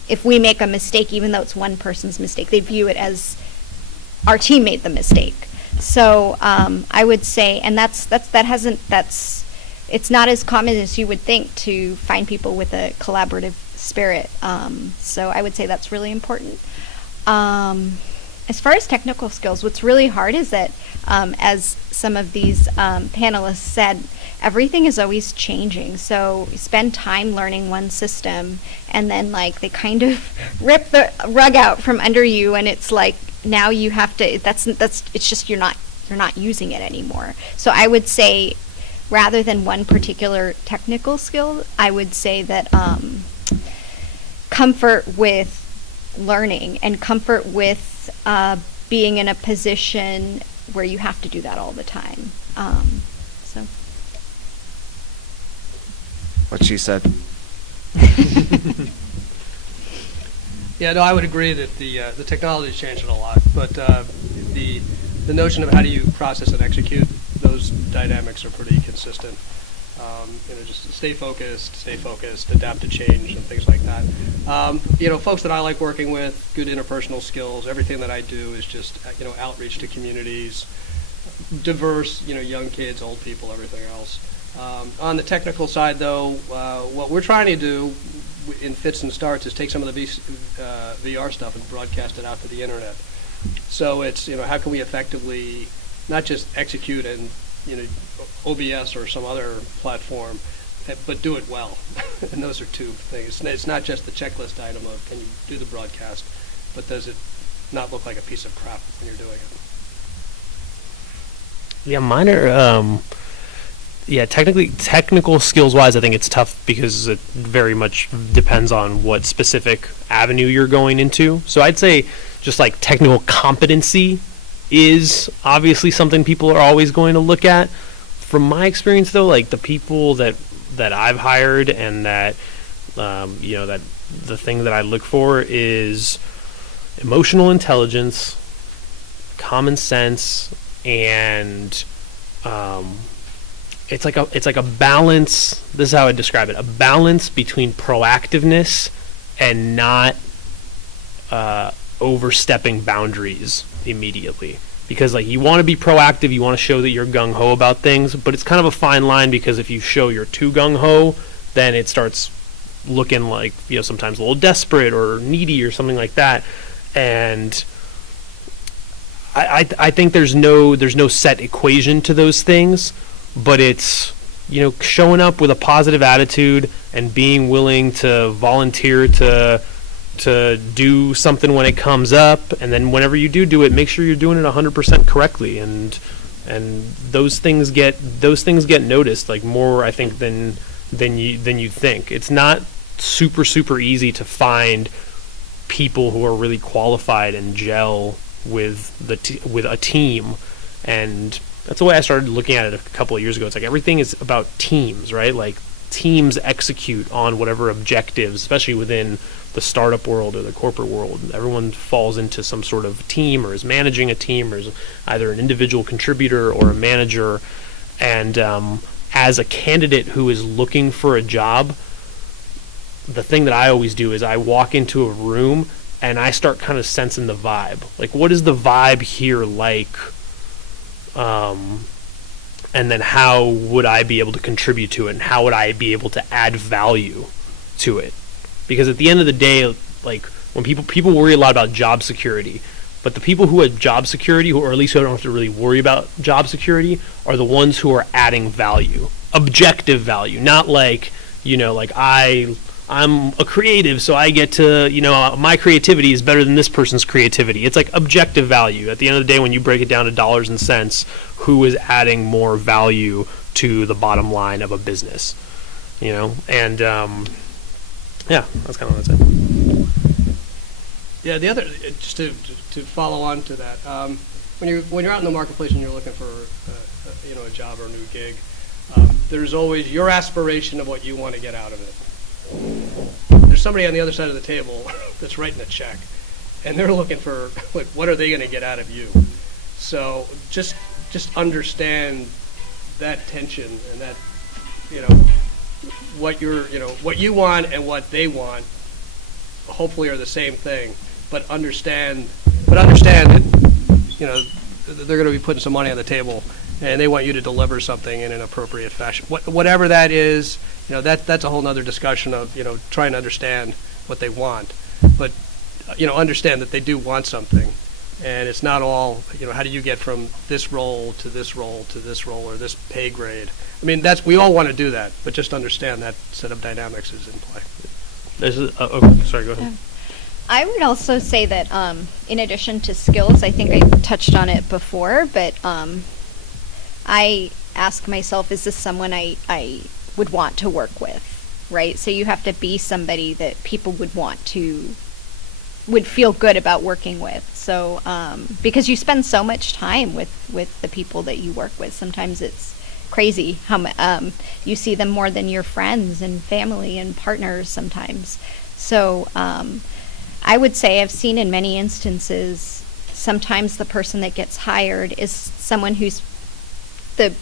If we make a mistake, even though it's one person's mistake, they view it as our team made the mistake. So I would say, and it's not as common as you would think to find people with a collaborative spirit. So I would say that's really important. As far as technical skills, what's really hard is that, as some of these panelists said, everything is always changing. So you spend time learning one system, and then like they kind of rip the rug out from under you, and it's like now you have to. It's just you're not using it anymore. So I would say, rather than one particular technical skill, I would say that comfort with learning and comfort with being in a position where you have to do that all the time. So. What she said. Yeah, no, I would agree that the technology's changed a lot, but the notion of how do you process and execute those dynamics are pretty consistent. Just stay focused, adapt to change, and things like that. Folks that I like working with, good interpersonal skills. Everything that I do is just outreach to communities, diverse, young kids, old people, everything else. On the technical side, though, what we're trying to do in fits and starts is take some of the VR stuff and broadcast it out to the internet. So it's, how can we effectively not just execute in, OBS or some other platform, but do it well. And those are two things. It's not just the checklist item of can you do the broadcast, but does it not look like a piece of crap when you're doing it? Yeah, mine are, technical skills wise, I think it's tough because it very much depends on what specific avenue you're going into. So I'd say just like technical competency is obviously something people are always going to look at. From my experience though, like the people that I've hired and that, that the thing that I look for is emotional intelligence, common sense, and it's like a balance. This is how I describe it: a balance between proactiveness and not overstepping boundaries immediately. Because like you want to be proactive, you want to show that you're gung ho about things, but it's kind of a fine line because if you show you're too gung ho, then it starts looking like sometimes a little desperate or needy or something like that. And I think there's no set equation to those things, but it's showing up with a positive attitude and being willing to volunteer to do something when it comes up, and then whenever you do it, make sure you're doing it 100% correctly, and those things get noticed like more, I think, than you think. It's not super easy to find people who are really qualified and gel with with a team, and that's the way I started looking at it a couple of years ago. It's like everything is about teams, right? Like teams execute on whatever objectives, especially within the startup world or the corporate world. Everyone falls into some sort of team or is managing a team or is either an individual contributor or a manager. And as a candidate who is looking for a job, the thing that I always do is I walk into a room and I start kind of sensing the vibe. Like, what is the vibe here like? And then how would I be able to contribute to it, and how would I be able to add value to it? Because at the end of the day, like when people worry a lot about job security, but the people who have job security, or at least who don't have to really worry about job security, are the ones who are adding value, objective value, not like I'm a creative, so I get to, my creativity is better than this person's creativity. It's like objective value. At the end of the day, when you break it down to dollars and cents, who is adding more value to the bottom line of a business? And that's kind of what I'd say. Yeah, the other, just to follow on to that, when you're out in the marketplace and you're looking for a job or a new gig, there's always your aspiration of what you want to get out of it. There's somebody on the other side of the table that's writing a check, and they're looking for like, what are they going to get out of you? So just understand that tension and that what you want and what they want hopefully are the same thing, but understand that they're going to be putting some money on the table and they want you to deliver something in an appropriate fashion. Whatever that is, that's a whole nother discussion of, trying to understand what they want. But, understand that they do want something. And it's not all, how do you get from this role to this role to this role or this pay grade? I mean, we all want to do that, but just understand that set of dynamics is in play. Sorry, go ahead. I would also say that in addition to skills, I think I touched on it before, but I ask myself, is this someone I would want to work with, right? So you have to be somebody that people would feel good about working with. So because you spend so much time with the people that you work with, sometimes it's crazy how you see them more than your friends and family and partners sometimes. So I would say I've seen in many instances, sometimes the person that gets hired is someone who's the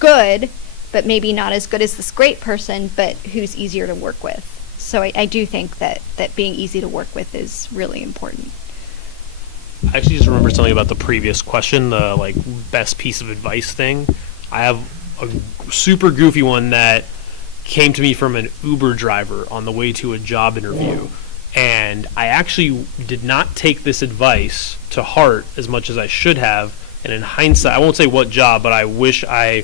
good, but maybe not as good as this great person, but who's easier to work with. So I do think that being easy to work with is really important. I actually just remember something about the previous question, the like best piece of advice thing. I have a super goofy one that came to me from an Uber driver on the way to a job interview. And I actually did not take this advice to heart as much as I should have. And in hindsight, I won't say what job, but I wish I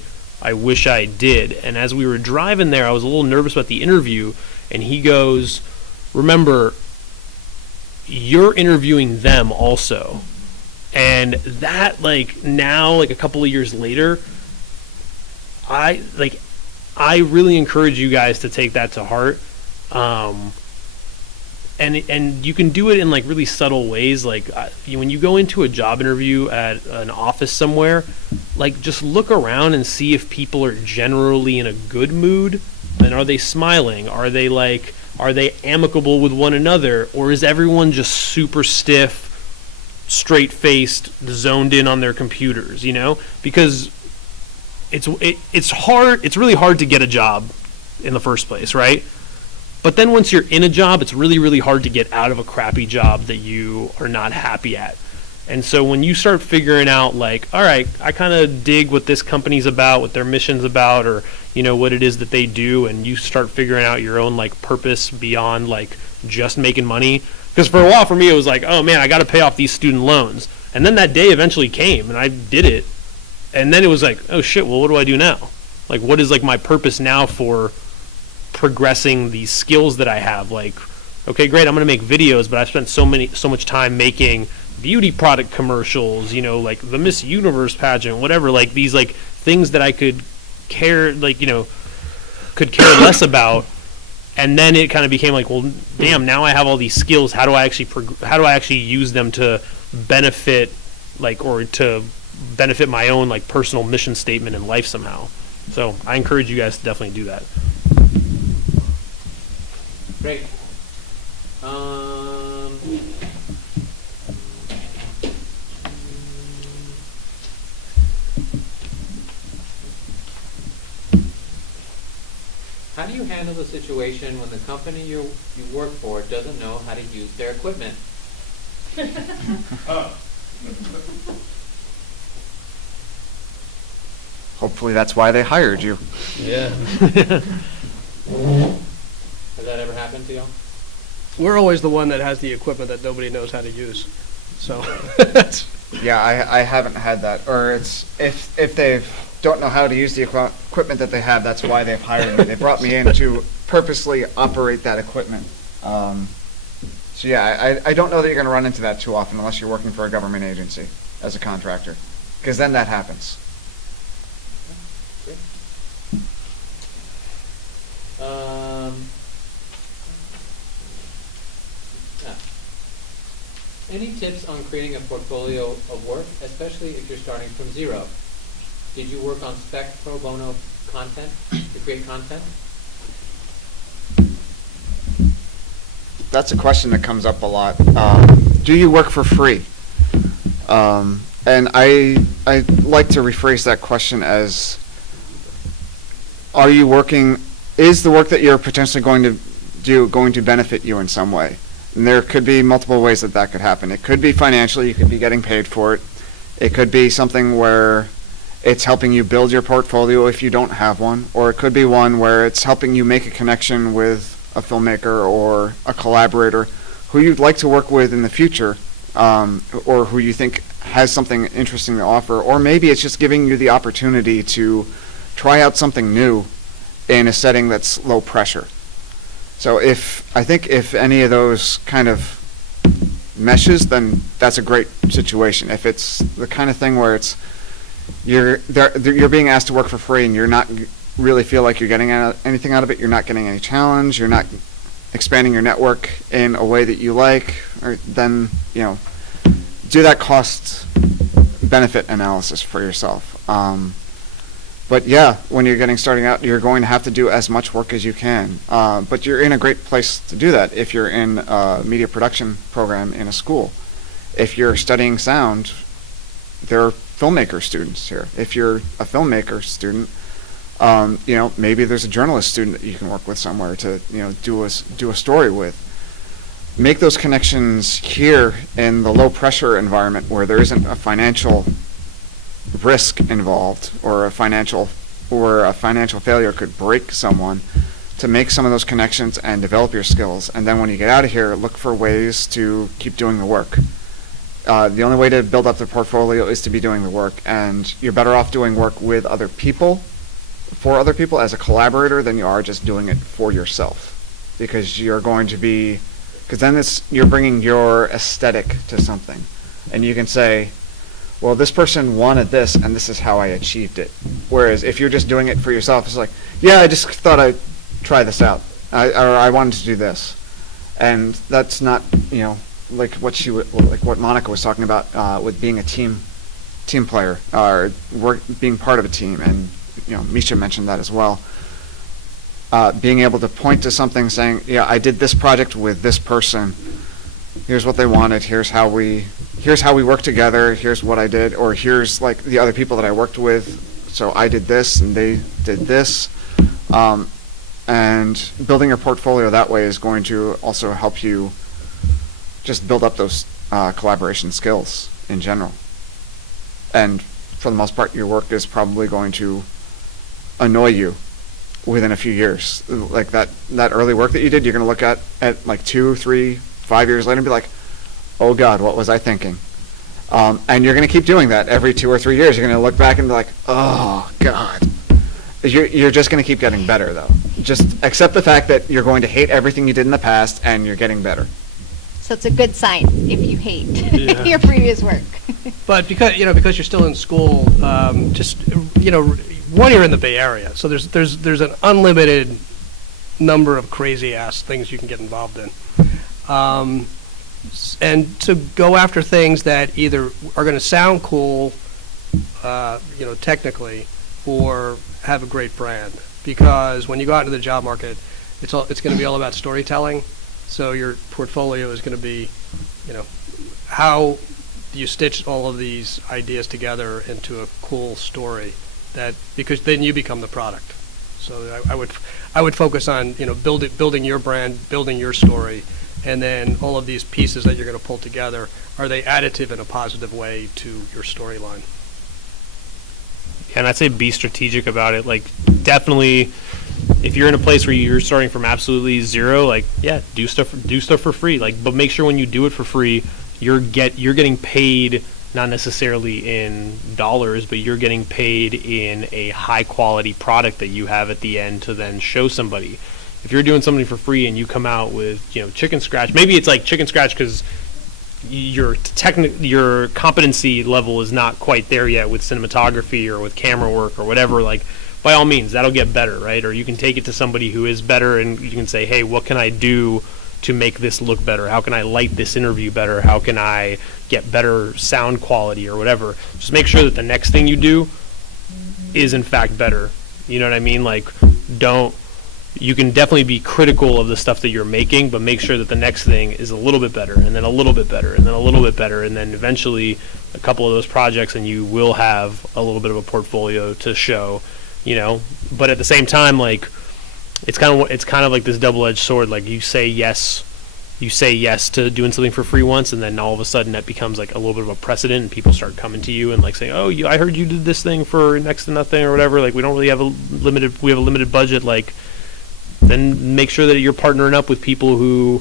did. And as we were driving there, I was a little nervous about the interview. And he goes, "Remember, you're interviewing them also." And that, like, now, like a couple of years later, I really encourage you guys to take that to heart. And you can do it in like really subtle ways. Like when you go into a job interview at an office somewhere, like just look around and see if people are generally in a good mood, and are they smiling? Are they amicable with one another, or is everyone just super stiff, straight-faced, zoned in on their computers? You know, because it's hard. It's really hard to get a job in the first place, right? But then once you're in a job, it's really, really hard to get out of a crappy job that you are not happy at. And so when you start figuring out, like, all right, I kind of dig what this company's about, what their mission's about, or, you know, what it is that they do, and you start figuring out your own, like, purpose beyond, like, just making money. Because for a while for me, it was like, oh, man, I got to pay off these student loans. And then that day eventually came, and I did it. And then it was like, oh, shit, well, what do I do now? Like, what is, like, my purpose now for progressing these skills that I have? Like, okay, great, I'm going to make videos, but I've spent so much time making beauty product commercials, you know, like the Miss Universe pageant, whatever, like these like things that I could care, like, you know, could care less about. And then it kind of became like, well, damn, now I have all these skills. How do I actually use them to benefit, like, or to benefit my own like personal mission statement in life somehow? So I encourage you guys to definitely do that. Great. How do you handle the situation when the company you work for doesn't know how to use their equipment? Hopefully that's why they hired you. Yeah. Has that ever happened to y'all? We're always the one that has the equipment that nobody knows how to use. So, Yeah, I haven't had that. Or it's if they don't know how to use the equipment that they have, that's why they've hired me. They brought me in to purposely operate that equipment. So yeah, I don't know that you're going to run into that too often unless you're working for a government agency as a contractor, because then that happens. Great. Any tips on creating a portfolio of work, especially if you're starting from zero? Did you work on spec pro bono content to create content? That's a question that comes up a lot. Do you work for free? And I like to rephrase that question as, are you working, is the work that you're potentially going to do going to benefit you in some way? And there could be multiple ways that could happen. It could be financially, you could be getting paid for it. It could be something where it's helping you build your portfolio if you don't have one, or it could be one where it's helping you make a connection with a filmmaker or a collaborator who you'd like to work with in the future, or who you think has something interesting to offer, or maybe it's just giving you the opportunity to try out something new in a setting that's low pressure. So I think if any of those kind of meshes, then that's a great situation. If it's the kind of thing where it's you're being asked to work for free and you're not really feel like you're getting anything out of it, you're not getting any challenge, you're not expanding your network in a way that you like, or then, you know, do that cost benefit analysis for yourself. But yeah, when you're getting starting out, you're going to have to do as much work as you can. But you're in a great place to do that if you're in a media production program in a school. If you're studying sound, there are filmmaker students here. If you're a filmmaker student, you know, maybe there's a journalist student that you can work with somewhere to, you know, do a story with. make those connections here in the low pressure environment where there isn't a financial risk involved, or a financial failure could break someone, to make some of those connections and develop your skills. And then when you get out of here, look for ways to keep doing the work. The only way to build up the portfolio is to be doing the work, and you're better off doing work with other people, for other people as a collaborator, than you are just doing it for yourself, because then you're bringing your aesthetic to something, and you can say, well, this person wanted this, and this is how I achieved it. Whereas if you're just doing it for yourself, it's like, yeah, I just thought I'd try this out, or I wanted to do this, and that's not, like what Monica was talking about with being a team player, or being part of a team, and Misha mentioned that as well. Being able to point to something, saying, yeah, I did this project with this person. Here's what they wanted. Here's how we work together. Here's what I did, or here's like the other people that I worked with. So I did this and they did this. And building your portfolio that way is going to also help you just build up those collaboration skills in general. And for the most part, your work is probably going to annoy you within a few years. Like that early work that you did, you're going to look at like 2, 3, 5 years later and be like, oh God, what was I thinking? And you're going to keep doing that every 2 or 3 years. You're going to look back and be like, oh God. You're just going to keep getting better, though. Just accept the fact that you're going to hate everything you did in the past, and you're getting better. So it's a good sign if you hate Yeah. your previous work. But because you're still in school, one, you're in the Bay Area, so there's an unlimited number of crazy ass things you can get involved in, and to go after things that either are going to sound cool, technically, or have a great brand. Because when you go out into the job market, it's going to be all about storytelling. So your portfolio is going to be, how you stitch all of these ideas together into a cool story, because then you become the product. So I would focus on building your brand, building your story, and then all of these pieces that you're going to pull together, are they additive in a positive way to your storyline? And I'd say be strategic about it. Like, definitely, if you're in a place where you're starting from absolutely zero, like, yeah, do stuff for free. Like, but make sure when you do it for free, you're getting paid, not necessarily in dollars, but you're getting paid in a high quality product that you have at the end to then show somebody. If you're doing something for free and you come out with chicken scratch, maybe it's like chicken scratch because your competency level is not quite there yet with cinematography or with camera work or whatever, like, by all means, that'll get better, right? Or you can take it to somebody who is better and you can say, hey, what can I do to make this look better? How can I light this interview better? How can I get better sound quality or whatever? Just make sure that the next thing you do is in fact better. You know what I mean? Like, you can definitely be critical of the stuff that you're making, but make sure that the next thing is a little bit better, and then a little bit better, and then a little bit better, and then eventually a couple of those projects, and you will have a little bit of a portfolio to show, But at the same time, like, it's kind of like this double-edged sword. Like, you say yes to doing something for free once, and then all of a sudden that becomes like a little bit of a precedent, and people start coming to you and like saying, oh, I heard you did this thing for next to nothing or whatever. Like, we have a limited budget. Like, then make sure that you're partnering up with people who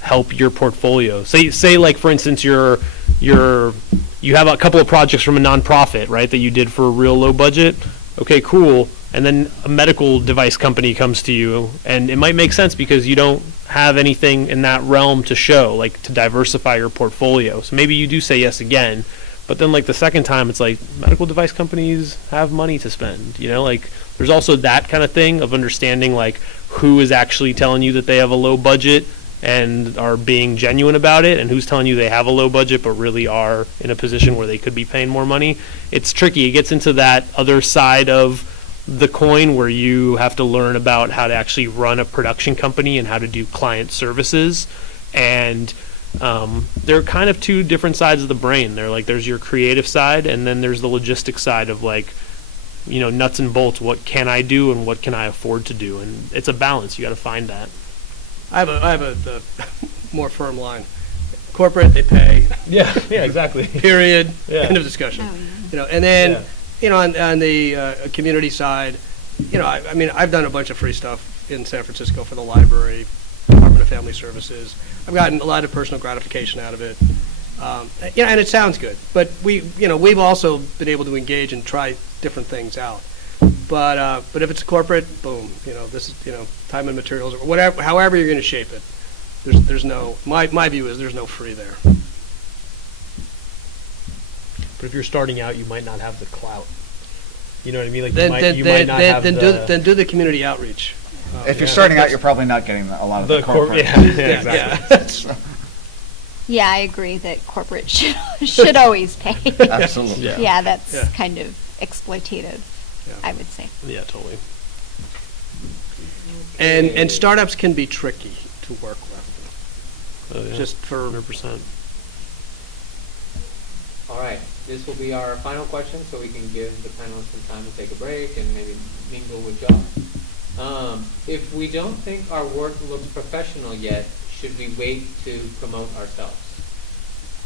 help your portfolio. Say like, for instance, you have a couple of projects from a nonprofit, right, that you did for a real low budget. Okay, cool. And then a medical device company comes to you, and it might make sense because you don't have anything in that realm to show, like, to diversify your portfolio. So maybe you do say yes again, but then like the second time, it's like medical device companies have money to spend, like there's also that kind of thing of understanding like who is actually telling you that they have a low budget and are being genuine about it, and who's telling you they have a low budget but really are in a position where they could be paying more money. It's tricky. It gets into that other side of the coin where you have to learn about how to actually run a production company and how to do client services. And they're kind of two different sides of the brain. They're like, there's your creative side, and then there's the logistics side of like, nuts and bolts. What can I do and what can I afford to do? And it's a balance. You got to find that. I have a more firm line. Corporate, they pay, Yeah, yeah, exactly. period, Yeah. end of discussion. Oh, yeah. You know, and then, Yeah. you know, on the community side, you know, I mean, I've done a bunch of free stuff in San Francisco for the library, Department of Family Services. I've gotten a lot of personal gratification out of it. You know, and it sounds good, but we've also been able to engage and try different things out. But if it's corporate, boom, you know, this is, you know, time and materials, or whatever, however you're going to shape it. There's no, my view is there's no free there. But if you're starting out, you might not have the clout. You know what I mean? Like you Then might not have then do the community outreach. If you're starting out, you're probably not getting a lot of the corporate. Yeah, exactly. Yeah. Yeah, I agree that corporate should always pay. Absolutely. Yeah. Yeah, that's Yeah. kind of exploitative, Yeah. I would say. Yeah, totally. And startups can be tricky to work with. Oh, yeah. Just for 100%. All right, this will be our final question, so we can give the panelists some time to take a break and maybe mingle with John. If we don't think our work looks professional yet, should we wait to promote ourselves?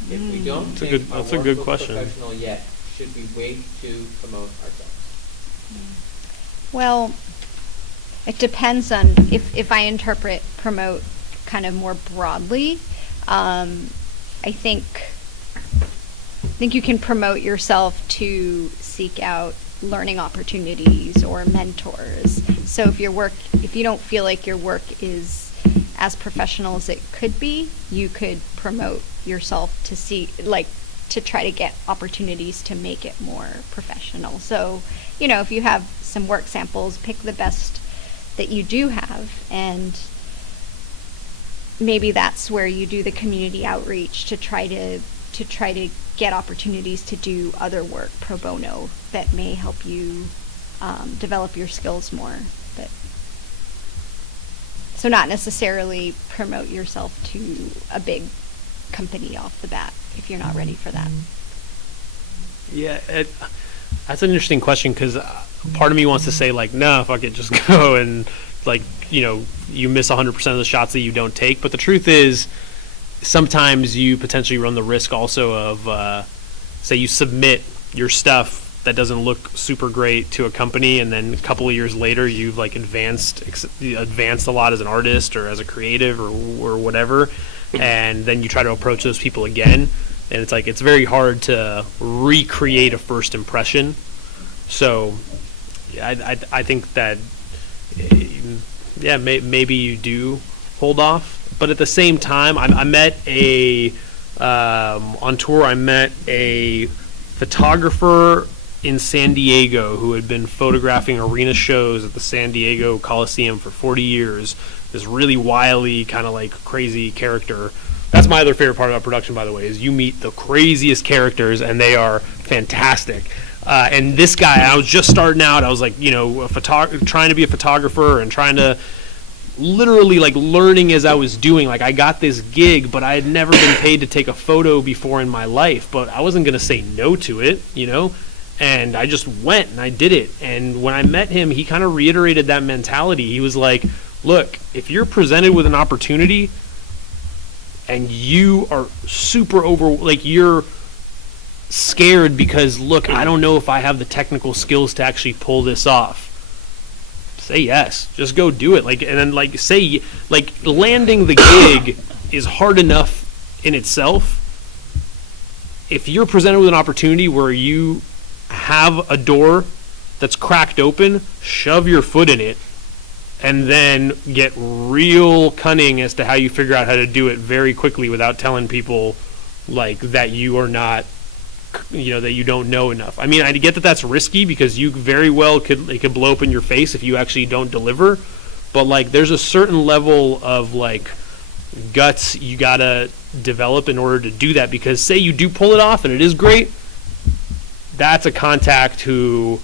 If we don't That's a think good- our that's a work good looks question. professional yet, should we wait to promote ourselves? Well, it depends on if I interpret promote kind of more broadly. I think you can promote yourself to seek out learning opportunities or mentors. So if you don't feel like your work is as professional as it could be, you could promote yourself to try to get opportunities to make it more professional. So, you know, if you have some work samples, pick the best that you do have, and maybe that's where you do the community outreach to try to get opportunities to do other work pro bono that may help you develop your skills more. But so not necessarily promote yourself to a big company off the bat if you're not ready for that. Yeah, that's an interesting question, because part of me wants to say, like, no, fuck it, just go, and, like, you know, you miss 100% of the shots that you don't take. But the truth is, sometimes you potentially run the risk also of, say you submit your stuff that doesn't look super great to a company, and then a couple of years later you've like advanced a lot as an artist or as a creative or whatever, and then you try to approach those people again, and it's like it's very hard to recreate a first impression. So I think that maybe you do hold off, but at the same time I met on tour I met a photographer in San Diego who had been photographing arena shows at the San Diego Coliseum for 40 years. This really wily, kind of like crazy character. That's my other favorite part about production, by the way, is you meet the craziest characters and they are fantastic. And this guy, I was just starting out. I was like, you know, trying to be a photographer and trying to literally like learning as I was doing. Like I got this gig, but I had never been paid to take a photo before in my life, but I wasn't going to say no to it, you know? And I just went and I did it. And when I met him, he kind of reiterated that mentality. He was like, look, if you're presented with an opportunity and you are super you're scared because, look, I don't know if I have the technical skills to actually pull this off, say yes. Just go do it. Like, and then like say, like landing the gig is hard enough in itself. If you're presented with an opportunity where you have a door that's cracked open, shove your foot in it, and then get real cunning as to how you figure out how to do it very quickly without telling people like that you are not, you know, that you don't know enough. I mean, I get that that's risky because you very well it could blow up in your face if you actually don't deliver, but like there's a certain level of like guts you gotta develop in order to do that, because say you do pull it off and it is great, that's a contact who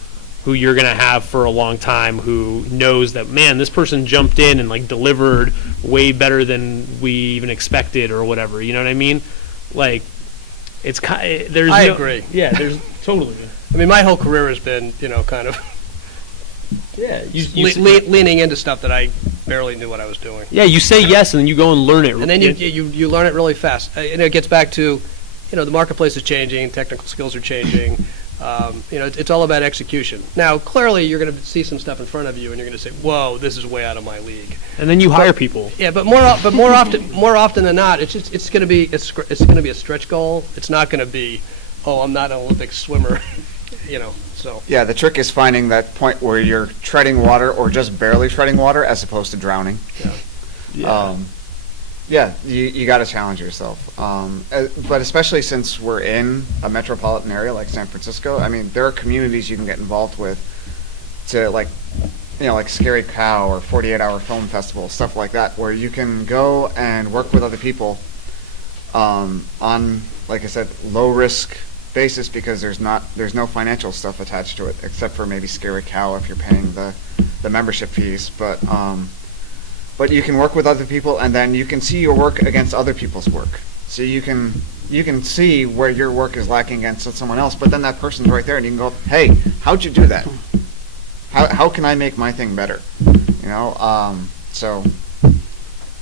you're going to have for a long time, who knows that, man, this person jumped in and like delivered way better than we even expected or whatever. You know what I mean? Like, it's kind of, I agree. Yeah, there's totally. I mean, my whole career has been, you know, kind of Yeah, leaning into stuff that I barely knew what I was doing. Yeah, you say yes and then you go and learn it. And then you learn it really fast. And it gets back to, the marketplace is changing, technical skills are changing. It's all about execution. Now, clearly, you're going to see some stuff in front of you, and you're going to say, "Whoa, this is way out of my league." And then you hire people. Yeah, but more often than not, it's going to be a stretch goal. It's not going to be, "Oh, I'm not an Olympic swimmer," So. Yeah, the trick is finding that point where you're treading water or just barely treading water as opposed to drowning. Yeah. You got to challenge yourself. But especially since we're in a metropolitan area like San Francisco, I mean, there are communities you can get involved with to like Scary Cow or 48 Hour Film Festival, stuff like that, where you can go and work with other people on, like I said, low risk basis, because there's no financial stuff attached to it except for maybe Scary Cow if you're paying the membership fees. But you can work with other people, and then you can see your work against other people's work. So you can see where your work is lacking against someone else, but then that person's right there, and you can go, "Hey, how'd you do that? How can I make my thing better?" So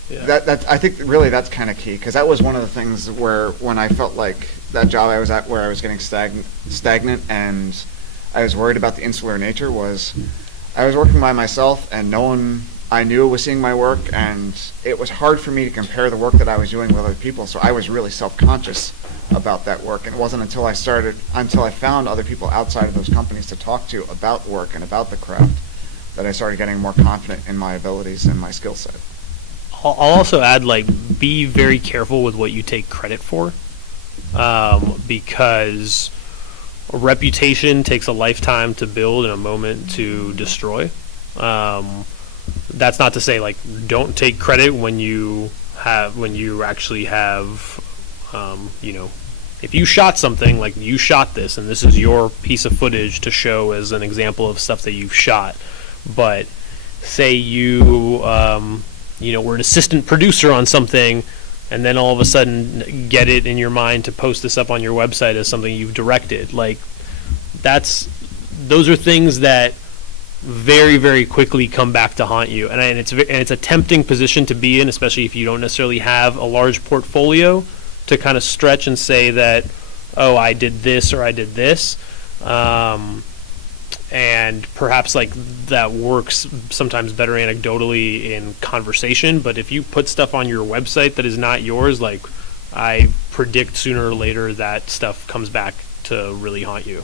that I think really that's kind of key, because that was one of the things where when I felt like that job I was at, where I was getting stagnant, and I was worried about the insular nature, was I was working by myself, and no one I knew was seeing my work, and it was hard for me to compare the work that I was doing with other people, so I was really self-conscious about that work. And it wasn't until I found other people outside of those companies to talk to about work and about the craft that I started getting more confident in my abilities and my skill set. I'll also add, be very careful with what you take credit for, because a reputation takes a lifetime to build and a moment to destroy. That's not to say don't take credit when you actually have, if you shot something, you shot this and this is your piece of footage to show as an example of stuff that you've shot. But say you were an assistant producer on something, and then all of a sudden get it in your mind to post this up on your website as something you've directed. Those are things that very, very quickly come back to haunt you, and it's a tempting position to be in, especially if you don't necessarily have a large portfolio to kind of stretch and say that, "Oh, I did this or I did this," and perhaps that works sometimes better anecdotally in conversation. But if you put stuff on your website that is not yours, I predict sooner or later that stuff comes back to really haunt you.